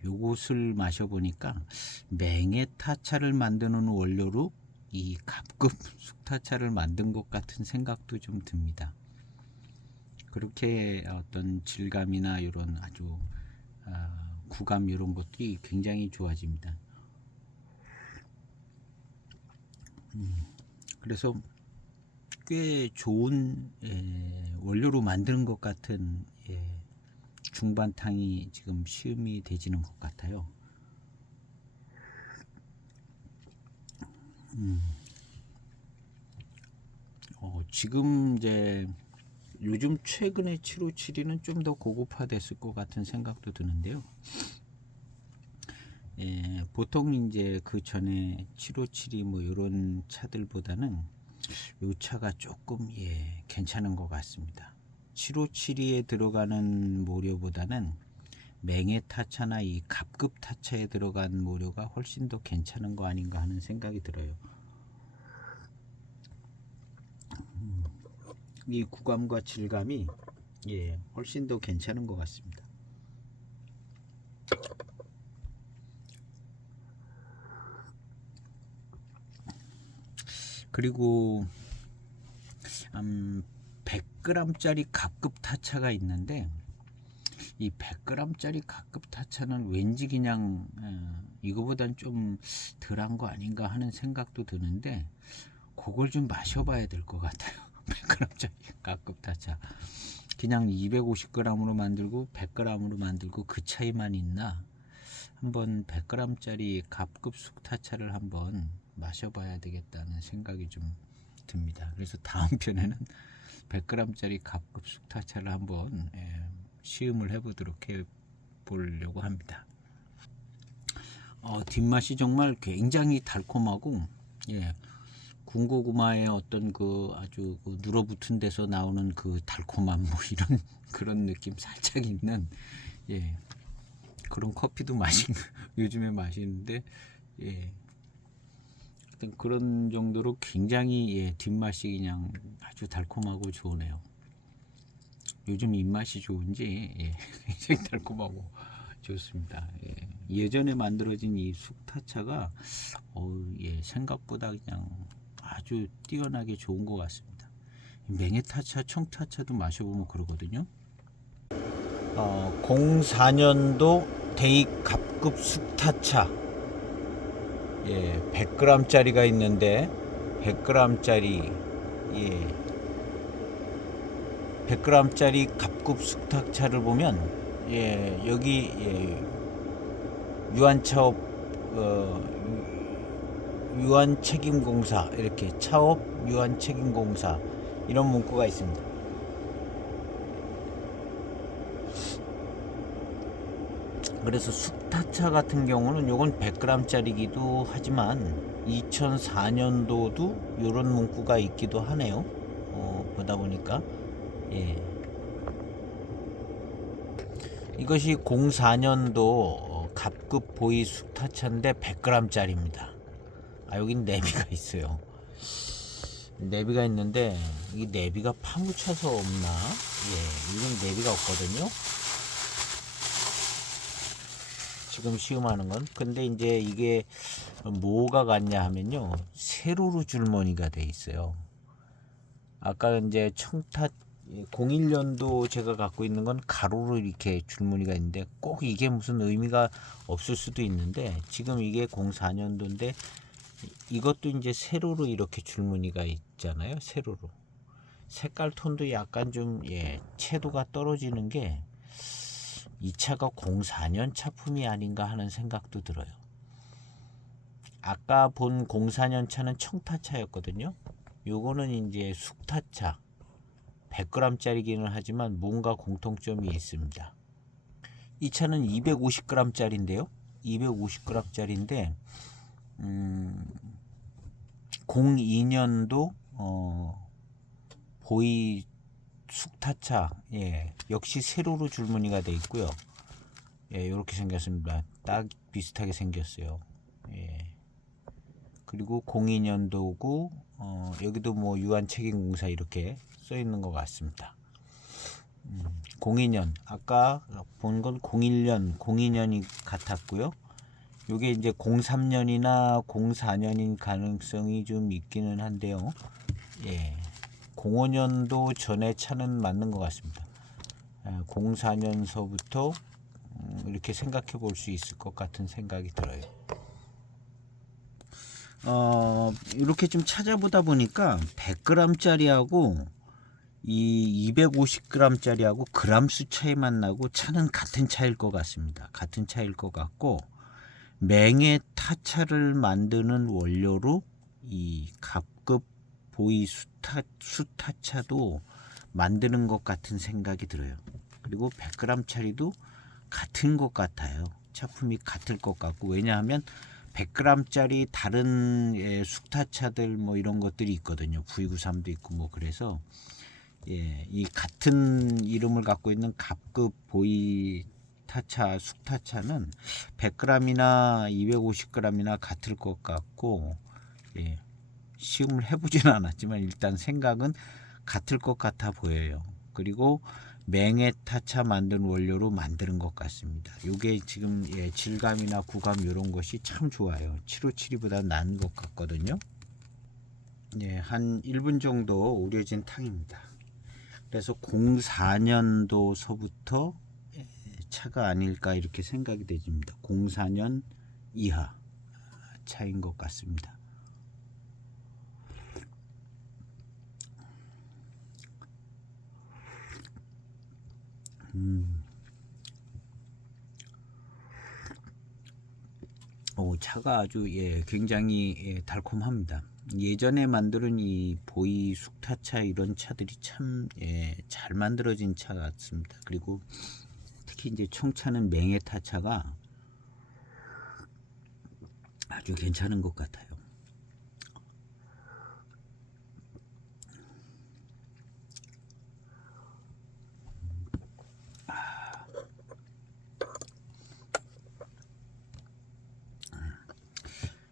요것을 마셔보니까 맹의 타차를 만드는 원료로 이 갑급 숙타차를 만든 것 같은 생각도 좀 듭니다. 그렇게 어떤 질감이나 이런 아주 구감 이런 것들이 굉장히 좋아집니다. 그래서 꽤 좋은 원료로 만드는 것 같은 중반탕이 지금 시음이 되지는 것 같아요. 지금 이제 요즘 최근에 757은 좀 더 고급화됐을 것 같은 생각도 드는데요. 보통 이제 그 전에 757이 뭐 이런 차들보다는 요 차가 조금 괜찮은 것 같습니다. 757에 들어가는 모료보다는 맹의 타차나 이 갑급 타차에 들어간 모료가 훨씬 더 괜찮은 거 아닌가 하는 생각이 들어요. 이 구감과 질감이 훨씬 더 괜찮은 것 같습니다. 그리고 100g짜리 갑급 타차가 있는데 이 100g짜리 갑급 타차는 왠지 그냥 이거보단 좀 덜한 거 아닌가 하는 생각도 드는데 그걸 좀 마셔봐야 될 것 같아요. 100g짜리 갑급 타차 그냥 250g으로 만들고 100g으로 만들고 그 차이만 있나, 한번 100g짜리 갑급 숙타차를 한번 마셔봐야 되겠다는 생각이 좀 듭니다. 그래서 다음 편에는 100g짜리 갑급 숙타차를 한번 시음을 해보도록 해보려고 합니다. 뒷맛이 정말 굉장히 달콤하고, 군고구마의 어떤 그 아주 그 눌어붙은 데서 나오는 그 달콤함 뭐 이런 그런 느낌 살짝 있는 그런 커피도 요즘에 마시는데 하여튼 그런 정도로 굉장히 뒷맛이 그냥 아주 달콤하고 좋으네요. 요즘 입맛이 좋은지 굉장히 달콤하고 좋습니다. 예전에 만들어진 이 숙타차가 생각보다 그냥 아주 뛰어나게 좋은 것 같습니다. 맹해타차, 청타차도 마셔보면 그러거든요. 04년도 대익 갑급 숙타차 100g짜리가 있는데 100g짜리 갑급 숙타차를 보면 여기 유한차업 유한책임공사, 이렇게 차업 유한책임공사 이런 문구가 있습니다. 그래서 숙타차 같은 경우는 요건 100g짜리기도 하지만 2004년도도 요런 문구가 있기도 하네요. 보다 보니까 이것이 04년도 갑급 보이 숙타차인데 100g짜리입니다. 여긴 내비가 있어요. 내비가 있는데 이 내비가 파묻혀서 없나? 이건 내비가 없거든요. 지금 시음하는 건. 근데 이제 이게 뭐가 같냐 하면요, 세로로 줄무늬가 돼 있어요. 아까 이제 01년도 제가 갖고 있는 건 가로로 이렇게 줄무늬가 있는데 꼭 이게 무슨 의미가 없을 수도 있는데, 지금 이게 04년도인데 이것도 이제 세로로 이렇게 줄무늬가 있잖아요. 세로로. 색깔 톤도 약간 좀 채도가 떨어지는 게 이 차가 04년 차품이 아닌가 하는 생각도 들어요. 아까 본 04년 차는 청타차였거든요. 요거는 이제 숙타차 100g짜리기는 하지만 뭔가 공통점이 있습니다. 이 차는 250g짜리인데요. 250g짜리인데 02년도 보이 숙타차 역시 세로로 줄무늬가 돼 있고요. 이렇게 생겼습니다. 딱 비슷하게 생겼어요. 그리고 02년도고 여기도 뭐 유한책임공사 이렇게 써 있는 것 같습니다. 02년 아까 본 건 01년 02년이 같았고요. 요게 이제 03년이나 04년인 가능성이 좀 있기는 한데요. 05년도 전에 차는 맞는 것 같습니다. 04년서부터 이렇게 생각해 볼 수 있을 것 같은 생각이 들어요. 이렇게 좀 찾아보다 보니까 100g짜리하고 이 250g짜리하고 그람수 차이만 나고 차는 같은 차일 것 같습니다. 같은 차일 것 같고, 맹의 타차를 만드는 원료로 이 갑급 보이 수타차도 만드는 것 같은 생각이 들어요. 그리고 100g짜리도 같은 것 같아요. 차품이 같을 것 같고, 왜냐하면 100g짜리 다른 숙타차들 뭐 이런 것들이 있거든요. V93도 있고 뭐. 그래서 이 같은 이름을 갖고 있는 갑급 보이 타차 숙타차는 100g이나 250g이나 같을 것 같고, 시음을 해보지는 않았지만 일단 생각은 같을 것 같아 보여요. 그리고 맹의 타차 만든 원료로 만드는 것 같습니다. 이게 지금 질감이나 구감 이런 것이 참 좋아요. 757보다 나은 것 같거든요. 예, 한 1분 정도 우려진 탕입니다. 그래서 04년도서부터 차가 아닐까 이렇게 생각이 되집니다. 04년 이하 차인 것 같습니다. 차가 아주 굉장히 달콤합니다. 예전에 만드는 이 보이 숙타차 이런 차들이 참 잘 만들어진 차 같습니다. 그리고 특히 이제 청차는 맹해타차가 아주 괜찮은 것 같아요.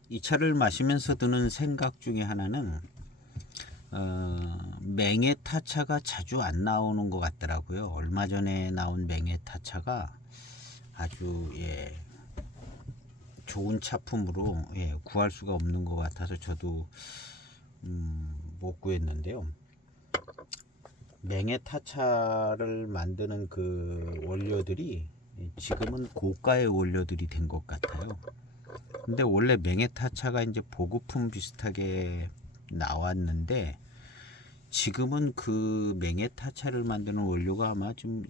이 차를 마시면서 드는 생각 중에 하나는 맹해타차가 자주 안 나오는 것 같더라고요. 얼마 전에 나온 맹해타차가 아주 좋은 차품으로 구할 수가 없는 것 같아서 저도 못 구했는데요. 맹해타차를 만드는 그 원료들이 지금은 고가의 원료들이 된 것 같아요. 근데 원래 맹해타차가 이제 보급품 비슷하게 나왔는데 지금은 그 맹해타차를 만드는 원료가 아마 좀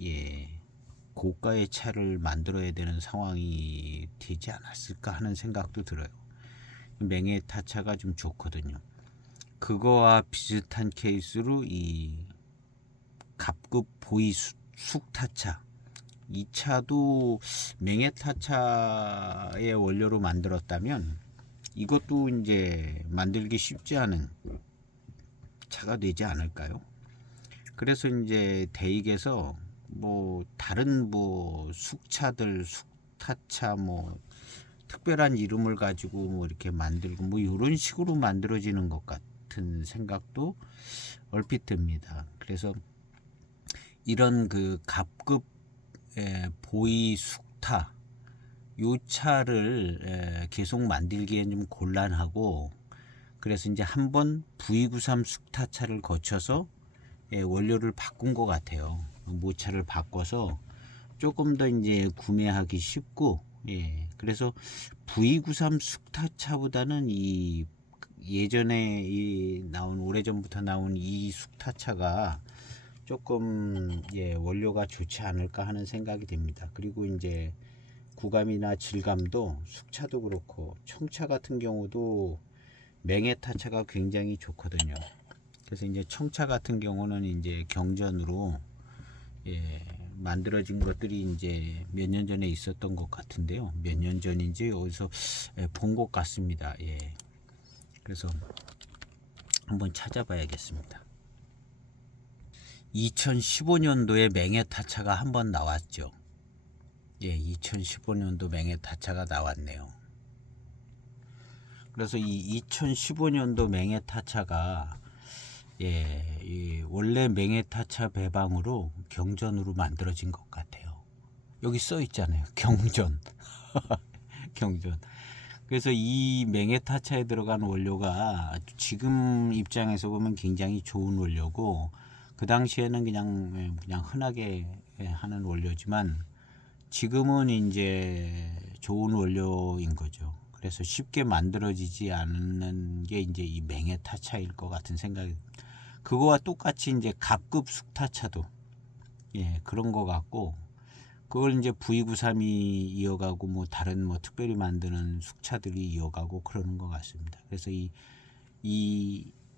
고가의 차를 만들어야 되는 상황이 되지 않았을까 하는 생각도 들어요. 맹해타차가 좀 좋거든요. 그거와 비슷한 케이스로 이 갑급 보이 숙타차, 이 차도 맹해타차의 원료로 만들었다면 이것도 이제 만들기 쉽지 않은 차가 되지 않을까요? 그래서 이제 대익에서 뭐 다른 뭐 숙차들, 숙타차 뭐 특별한 이름을 가지고 뭐 이렇게 만들고 뭐 이런 식으로 만들어지는 것 같은 생각도 얼핏 듭니다. 그래서 이런 그 갑급 보이 숙타 요 차를 계속 만들기엔 좀 곤란하고, 그래서 이제 한번 V93 숙타차를 거쳐서 원료를 바꾼 것 같아요. 모차를 바꿔서 조금 더 이제 구매하기 쉽고, 그래서 V93 숙타차보다는 이 예전에 나온 오래전부터 나온 이 숙타차가 조금 원료가 좋지 않을까 하는 생각이 됩니다. 그리고 이제 구감이나 질감도 숙차도 그렇고 청차 같은 경우도 맹해타차가 굉장히 좋거든요. 그래서 이제 청차 같은 경우는 이제 경전으로 만들어진 것들이 이제 몇 년 전에 있었던 것 같은데요. 몇 년 전인지 어디서 본 것 같습니다. 그래서 한번 찾아봐야겠습니다. 2015년도에 맹해타차가 한번 나왔죠. 2015년도 맹해타차가 나왔네요. 그래서 이 2015년도 맹해타차가 원래 맹해타차 배방으로 경전으로 만들어진 것 같아요. 여기 써 있잖아요. 경전. 경전. 그래서 이 맹해타차에 들어간 원료가 지금 입장에서 보면 굉장히 좋은 원료고, 그 당시에는 그냥 흔하게 하는 원료지만 지금은 이제 좋은 원료인 거죠. 그래서 쉽게 만들어지지 않는 게 이제 이 맹해타차일 것 같은 생각이. 그거와 똑같이 이제 갑급 숙타차도 그런 것 같고, 그걸 이제 V93이 이어가고 뭐 다른 뭐 특별히 만드는 숙차들이 이어가고 그러는 것 같습니다. 그래서 이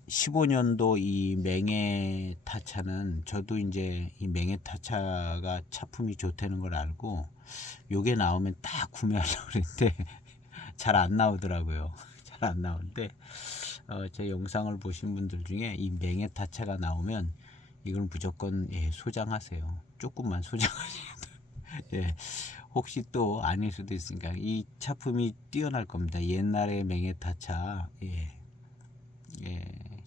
15년도 이 맹해타차는 저도 이제 이 맹해타차가 차품이 좋다는 걸 알고 요게 나오면 딱 구매하려고 그랬는데 잘 안 나오더라고요. 잘 안 나오는데 제 영상을 보신 분들 중에 이 맹해타차가 나오면 이걸 무조건 소장하세요. 조금만 소장하세요. 혹시 또 아닐 수도 있으니까 이 차품이 뛰어날 겁니다. 옛날의 맹해타차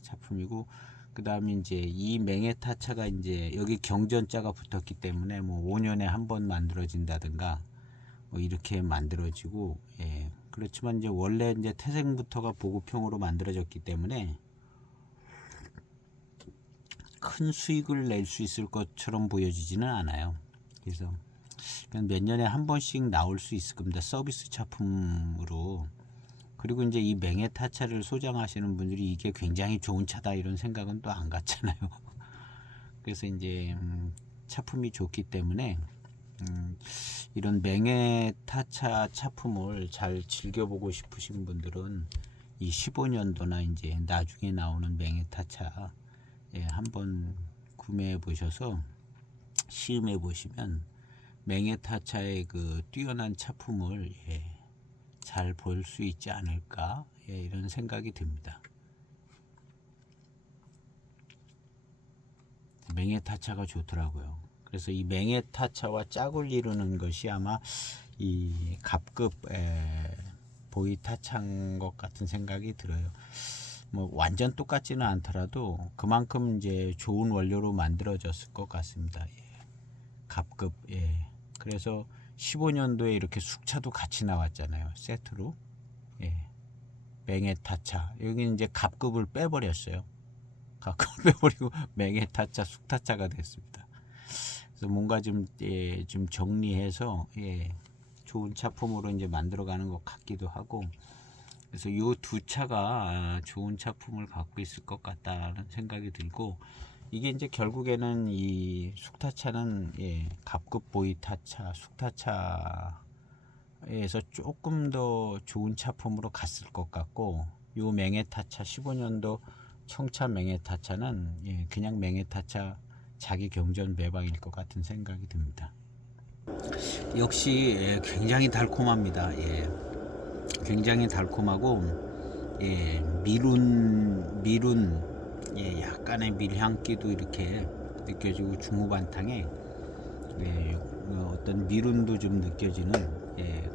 차품이고, 그 다음에 이제 이 맹해타차가 이제 여기 경전자가 붙었기 때문에 뭐 5년에 한 번 만들어진다든가 뭐 이렇게 만들어지고, 그렇지만 이제 원래 이제 태생부터가 보급형으로 만들어졌기 때문에 큰 수익을 낼 수 있을 것처럼 보여지지는 않아요. 그래서 그냥 몇 년에 한 번씩 나올 수 있을 겁니다. 서비스 차품으로. 그리고 이제 이 맹해타차를 소장하시는 분들이 이게 굉장히 좋은 차다 이런 생각은 또 안 갖잖아요. 그래서 이제 차품이 좋기 때문에 이런 맹해타차 차품을 잘 즐겨보고 싶으신 분들은 이 15년도나 이제 나중에 나오는 맹해타차 한번 구매해 보셔서 시음해 보시면 맹해타차의 그 뛰어난 차품을 잘 볼 수 있지 않을까 이런 생각이 듭니다. 맹해타차가 좋더라고요. 그래서 이 맹해타차와 짝을 이루는 것이 아마 이 갑급 보이타차인 것 같은 생각이 들어요. 뭐 완전 똑같지는 않더라도 그만큼 이제 좋은 원료로 만들어졌을 것 같습니다. 갑급. 그래서 15년도에 이렇게 숙차도 같이 나왔잖아요. 세트로. 맹해타차. 여기 이제 갑급을 빼버렸어요. 갑급을 빼버리고 맹해타차, 숙타차가 됐습니다. 그래서 뭔가 좀 정리해서 좋은 차품으로 이제 만들어가는 것 같기도 하고. 그래서 이 두 차가 좋은 차품을 갖고 있을 것 같다는 생각이 들고, 이게 이제 결국에는 이 숙타차는 갑급 보이타차, 숙타차에서 조금 더 좋은 차품으로 갔을 것 같고, 요 맹해타차 15년도 청차 맹해타차는 그냥 맹해타차 자기 경전 매방일 것 같은 생각이 듭니다. 역시 굉장히 달콤합니다. 굉장히 달콤하고 미룬 약간의 밀향기도 이렇게 느껴지고 중후반탕에 어떤 미룬도 좀 느껴지는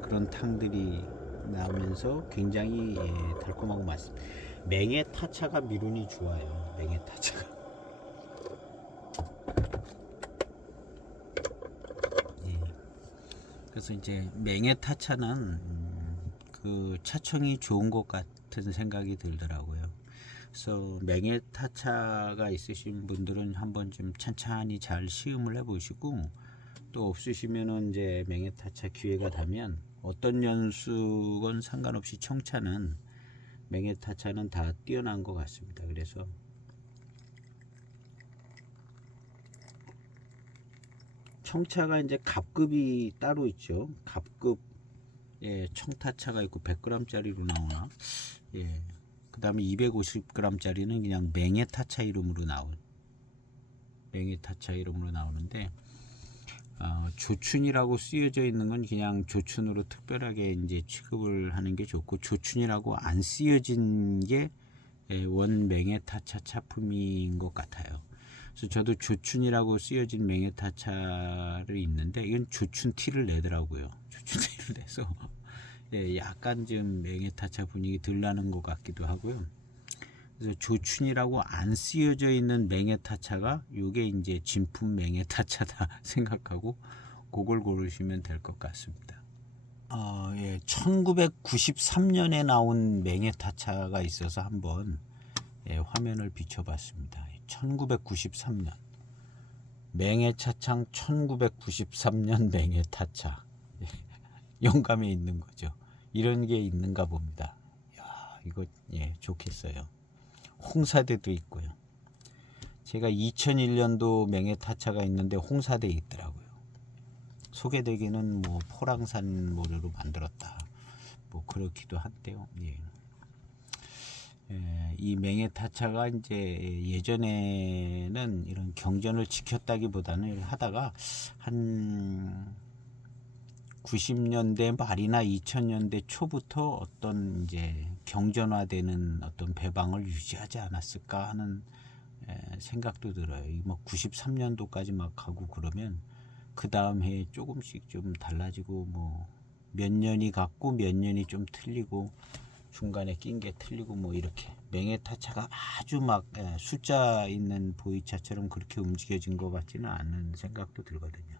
그런 탕들이 나오면서 굉장히 달콤하고 맛있습니다. 맹해타차가 미룬이 좋아요. 맹해타차가. 그래서 이제 맹해타차는 그 차청이 좋은 것 같은 생각이 들더라고요. 그래서 맹해타차가 있으신 분들은 한번 좀 찬찬히 잘 시음을 해보시고, 또 없으시면은 이제 맹해타차 기회가 되면 어떤 연수건 상관없이 청차는 맹해타차는 다 뛰어난 것 같습니다. 그래서 청차가 이제 갑급이 따로 있죠. 갑급 청타차가 있고 100g짜리로 나오나. 그 다음에 250g짜리는 그냥 맹해타차 이름으로 나오는데, 조춘이라고 쓰여져 있는 건 그냥 조춘으로 특별하게 이제 취급을 하는 게 좋고, 조춘이라고 안 쓰여진 게 원 맹해타차 차품인 것 같아요. 그래서 저도 조춘이라고 쓰여진 맹해타차를 있는데, 이건 조춘 티를 내더라고요. 조춘 티를 내서 약간 좀 맹해타차 분위기 덜 나는 것 같기도 하고요. 그래서 조춘이라고 안 쓰여져 있는 맹해타차가 요게 이제 진품 맹해타차다 생각하고 그걸 고르시면 될 것 같습니다. 1993년에 나온 맹해타차가 있어서 한번 화면을 비춰봤습니다. 1993년 맹해차창 1993년 맹해타차. 영감에 있는 거죠. 이런 게 있는가 봅니다. 야, 이거 좋겠어요. 홍사대도 있고요. 제가 2001년도 맹해타차가 있는데 홍사대에 있더라고요. 소개되기는 뭐 포랑산 모래로 만들었다. 뭐 그렇기도 한데요. 이 맹해타차가 이제 예전에는 이런 경전을 지켰다기보다는 하다가 한 90년대 말이나 2000년대 초부터 어떤 이제 경전화되는 어떤 배방을 유지하지 않았을까 하는 생각도 들어요. 뭐 93년도까지 막 가고 그러면 그 다음 해에 조금씩 좀 달라지고, 뭐 몇 년이 같고 몇 년이 좀 틀리고 중간에 낀 게 틀리고, 뭐 이렇게 맹해타차가 아주 막 숫자 있는 보이차처럼 그렇게 움직여진 것 같지는 않은 생각도 들거든요.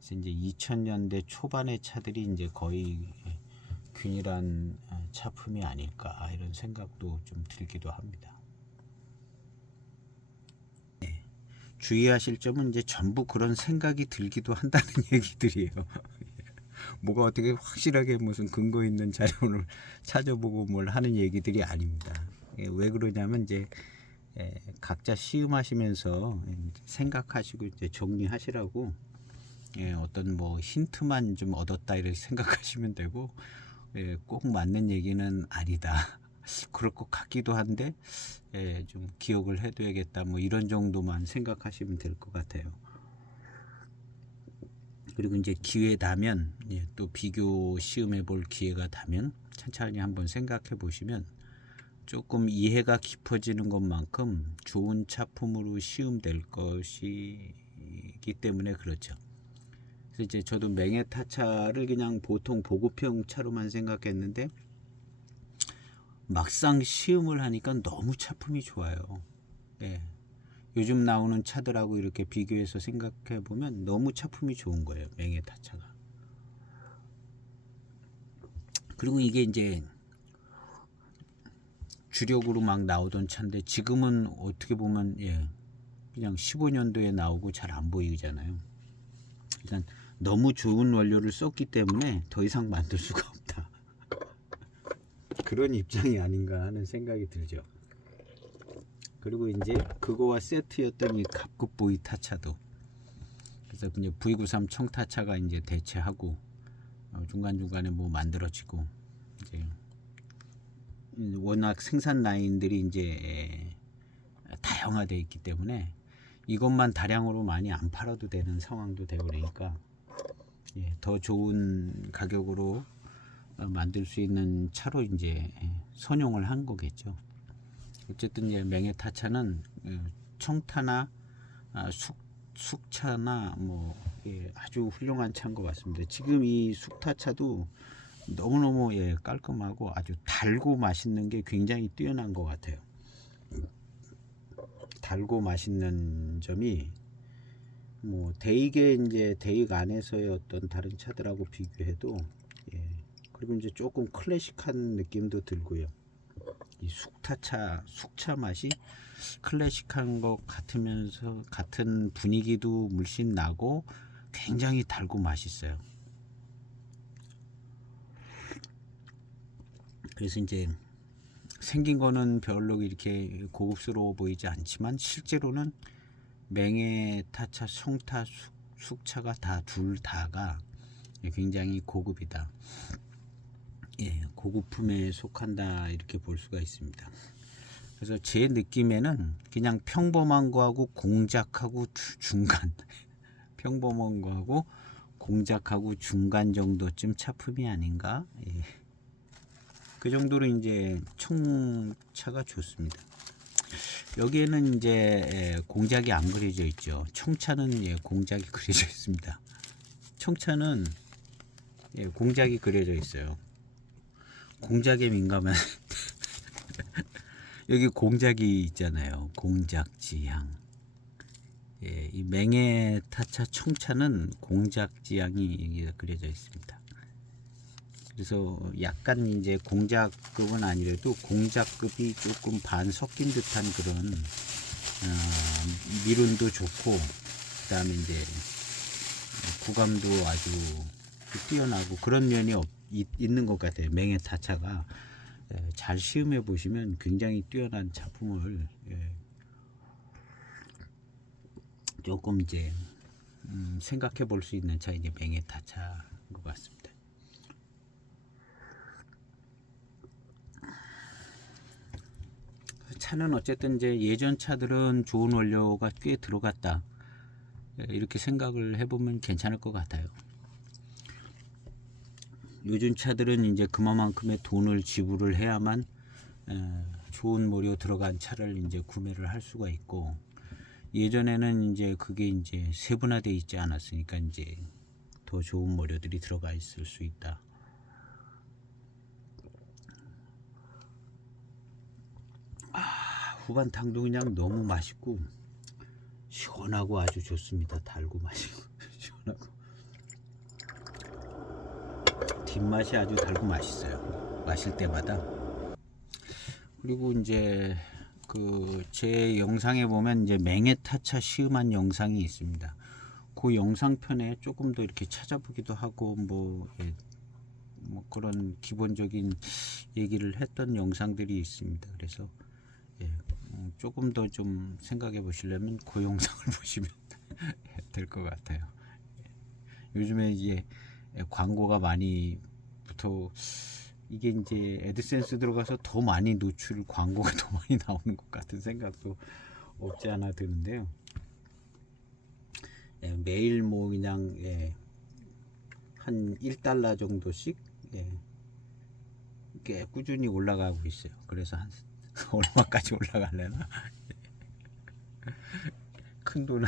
그래서 이제 2000년대 초반의 차들이 이제 거의 균일한 차품이 아닐까 이런 생각도 좀 들기도 합니다. 주의하실 점은 이제 전부 그런 생각이 들기도 한다는 얘기들이에요. 뭐가 어떻게 확실하게 무슨 근거 있는 자료를 찾아보고 뭘 하는 얘기들이 아닙니다. 왜 그러냐면 이제 각자 시음하시면서 생각하시고 이제 정리하시라고 어떤 뭐 힌트만 좀 얻었다 이렇게 생각하시면 되고 꼭 맞는 얘기는 아니다. 그럴 것 같기도 한데 좀 기억을 해둬야겠다. 뭐 이런 정도만 생각하시면 될 것 같아요. 그리고 이제 기회 나면 또 비교 시음해 볼 기회가 되면 천천히 한번 생각해 보시면 조금 이해가 깊어지는 것만큼 좋은 차품으로 시음될 것이기 때문에 그렇죠. 그래서 이제 저도 맹해타차를 그냥 보통 보급형 차로만 생각했는데 막상 시음을 하니까 너무 차품이 좋아요. 요즘 나오는 차들하고 이렇게 비교해서 생각해 보면 너무 차품이 좋은 거예요. 맹해타차가. 그리고 이게 이제 주력으로 막 나오던 차인데 지금은 어떻게 보면 그냥 15년도에 나오고 잘 안 보이잖아요. 일단 너무 좋은 원료를 썼기 때문에 더 이상 만들 수가 없다. 그런 입장이 아닌가 하는 생각이 들죠. 그리고 이제 그거와 세트였던 이 갑급 보이 타차도, 그래서 이제 V93 청타차가 이제 대체하고 중간중간에 뭐 만들어지고 이제 워낙 생산 라인들이 이제 다양화되어 있기 때문에 이것만 다량으로 많이 안 팔아도 되는 상황도 되고 그러니까 더 좋은 가격으로 만들 수 있는 차로 이제 선용을 한 거겠죠. 어쨌든 이제 맹해타차는 청타나 숙차나 뭐 아주 훌륭한 차인 것 같습니다. 지금 이 숙타차도 너무너무 깔끔하고 아주 달고 맛있는 게 굉장히 뛰어난 것 같아요. 달고 맛있는 점이 뭐 대익의 이제 대익 안에서의 어떤 다른 차들하고 비교해도 그리고 이제 조금 클래식한 느낌도 들고요. 이 숙차 맛이 클래식한 것 같으면서 같은 분위기도 물씬 나고 굉장히 달고 맛있어요. 그래서 이제 생긴 거는 별로 이렇게 고급스러워 보이지 않지만 실제로는 맹해타차, 청타, 숙차가 다 둘 다가 굉장히 고급이다. 고급품에 속한다 이렇게 볼 수가 있습니다. 그래서 제 느낌에는 그냥 평범한 거하고 공작하고 중간 평범한 거하고 공작하고 중간 정도쯤 차품이 아닌가. 그 정도로 이제 청차가 좋습니다. 여기에는 이제 공작이 안 그려져 있죠. 청차는 공작이 그려져 있습니다. 청차는 공작이 그려져 있어요. 공작에 민감한 여기 공작이 있잖아요. 공작지향. 이 맹해타차 청차는 공작지향이 여기가 그려져 있습니다. 그래서 약간 이제 공작급은 아니래도 공작급이 조금 반 섞인 듯한 그런 미륜도 좋고, 그 다음에 이제 구감도 아주 뛰어나고 그런 면이 있는 것 같아요. 맹해타차가 잘 시음해 보시면 굉장히 뛰어난 작품을 조금 이제 생각해 볼 수 있는 차 이제 맹해타차인 것 같습니다. 차는 어쨌든 이제 예전 차들은 좋은 원료가 꽤 들어갔다 이렇게 생각을 해보면 괜찮을 것 같아요. 요즘 차들은 이제 그만큼의 돈을 지불을 해야만 좋은 모료 들어간 차를 이제 구매를 할 수가 있고, 예전에는 이제 그게 이제 세분화되어 있지 않았으니까 이제 더 좋은 모료들이 들어가 있을 수 있다. 후반탕도 그냥 너무 맛있고 시원하고 아주 좋습니다. 달고 맛있고 시원하고 뒷맛이 아주 달고 맛있어요. 마실 때마다. 그리고 이제 그 그 제 영상에 보면 이제 맹해타차 시음한 영상이 있습니다. 그 영상편에 조금 더 이렇게 찾아보기도 하고 뭐, 예, 뭐 그런 기본적인 얘기를 했던 영상들이 있습니다. 그래서 예, 조금 더 좀 생각해 보시려면 그 영상을 보시면 될 것 같아요. 요즘에 이제 광고가 많이 붙어, 이게 이제 애드센스 들어가서 더 많이 노출, 광고가 더 많이 나오는 것 같은 생각도 없지 않아 드는데요. 예, 매일 뭐 그냥 예, 한 1달러 정도씩 예, 꽤 꾸준히 올라가고 있어요. 그래서 한 얼마까지 올라가려나? 큰 돈은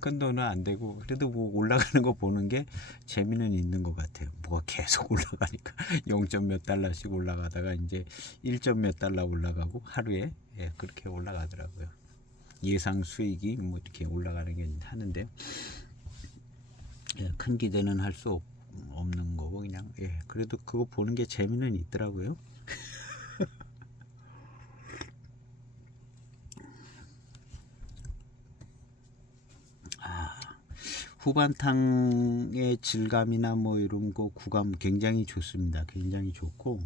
큰 돈은 안 되고 그래도 뭐 올라가는 거 보는 게 재미는 있는 것 같아요. 뭐가 계속 올라가니까 0. 몇 달러씩 올라가다가 이제 1. 몇 달러 올라가고 하루에 예, 그렇게 올라가더라고요. 예상 수익이 뭐 이렇게 올라가는 게 하는데 예, 큰 기대는 할 수 없는 거고 그냥 예, 그래도 그거 보는 게 재미는 있더라고요. 후반탕의 질감이나 뭐 이런 거 구감 굉장히 좋습니다. 굉장히 좋고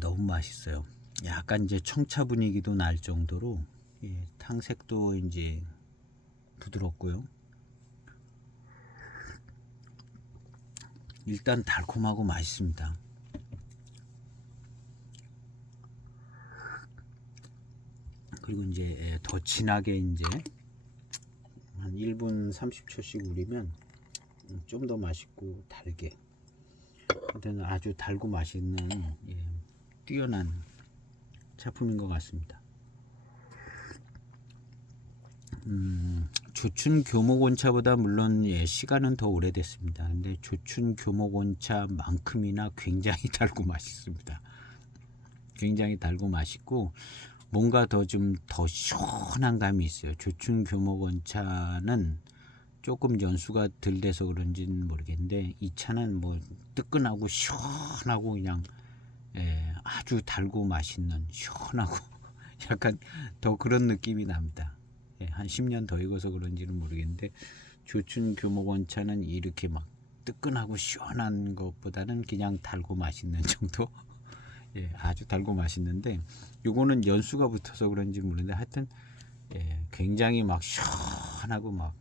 너무 맛있어요. 약간 이제 청차 분위기도 날 정도로 예, 탕색도 이제 부드럽고요. 일단 달콤하고 맛있습니다. 그리고 이제 더 진하게 이제 한 1분 30초씩 우리면 좀 더 맛있고 달게. 일단 아주 달고 맛있는 예, 뛰어난 작품인 것 같습니다. 조춘 교목원차보다 물론 예, 시간은 더 오래됐습니다. 근데 조춘 교목원차만큼이나 굉장히 달고 맛있습니다. 굉장히 달고 맛있고 뭔가 더 시원한 감이 있어요. 조춘 교목원차는 조금 연수가 덜 돼서 그런지는 모르겠는데 이 차는 뭐 뜨끈하고 시원하고 그냥 예, 아주 달고 맛있는 시원하고 약간 더 그런 느낌이 납니다. 예, 한 10년 더 익어서 그런지는 모르겠는데 조춘 교목원차는 이렇게 막 뜨끈하고 시원한 것보다는 그냥 달고 맛있는 정도. 예, 아주 달고 맛있는데 요거는 연수가 붙어서 그런지 모르는데 하여튼 예, 굉장히 막 시원하고 막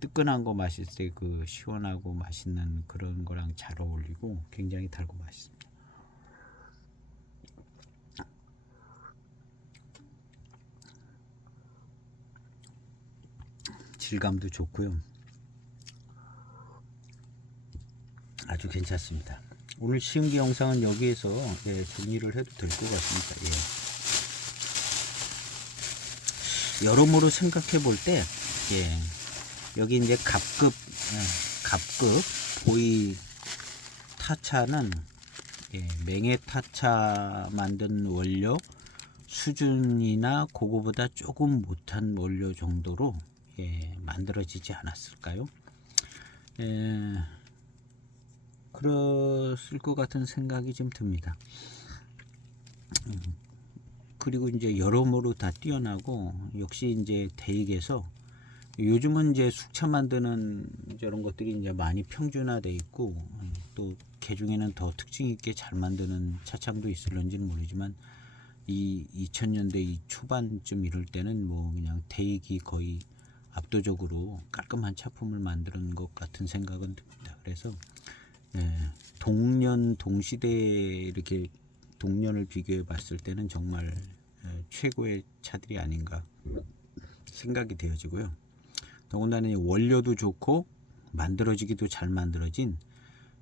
뜨끈한 거 마실 때 그 시원하고 맛있는 그런 거랑 잘 어울리고 굉장히 달고 맛있습니다. 질감도 좋고요. 아주 괜찮습니다. 오늘 시음기 영상은 여기에서 예, 정리를 해도 될 것 같습니다. 예. 여러모로 생각해 볼 때 예, 여기 이제 갑급 보이 타차는 예, 맹해 타차 만든 원료 수준이나 그거보다 조금 못한 원료 정도로 예, 만들어지지 않았을까요? 예, 그랬을 것 같은 생각이 좀 듭니다. 그리고 이제 여러모로 다 뛰어나고 역시 이제 대익에서 요즘은 이제 숙차 만드는 저런 것들이 이제 많이 평준화돼 있고 또 개중에는 더 특징 있게 잘 만드는 차창도 있을런지는 모르지만 이 2000년대 이 초반쯤 이럴 때는 뭐 그냥 대익이 거의 압도적으로 깔끔한 차품을 만드는 것 같은 생각은 듭니다. 그래서 동년 동시대에 이렇게 동년을 비교해 봤을 때는 정말 최고의 차들이 아닌가 생각이 되어지고요. 더군다나 원료도 좋고 만들어지기도 잘 만들어진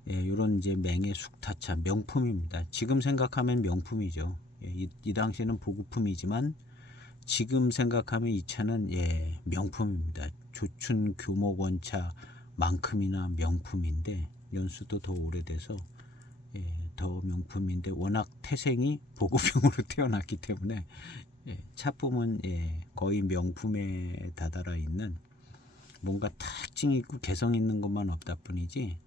이런 이제 맹해 숙타차 명품입니다. 지금 생각하면 명품이죠. 이 당시에는 보급품이지만 지금 생각하면 이 차는 명품입니다. 조춘 교목원차만큼이나 명품인데 연수도 더 오래돼서 더 명품인데 워낙 태생이 보급형으로 태어났기 때문에 차품은 거의 명품에 다다라 있는 뭔가 특징 있고 개성 있는 것만 없다 뿐이지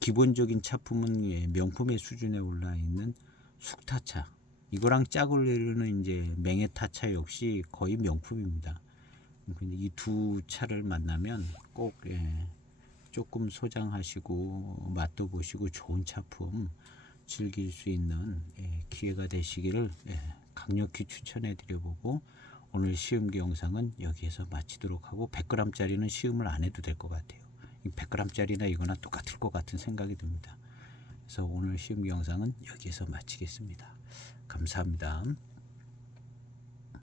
기본적인 차품은 명품의 수준에 올라 있는 숙타차, 이거랑 짝을 이루는 이제 맹해타차 역시 거의 명품입니다. 근데 이 두 차를 만나면 꼭 조금 소장하시고 맛도 보시고 좋은 차품 즐길 수 있는 기회가 되시기를 강력히 추천해 드려보고, 오늘 시음기 영상은 여기에서 마치도록 하고, 100g짜리는 시음을 안 해도 될 것 같아요. 100g짜리나 이거나 똑같을 것 같은 생각이 듭니다. 그래서 오늘 시음기 영상은 여기에서 마치겠습니다. 감사합니다.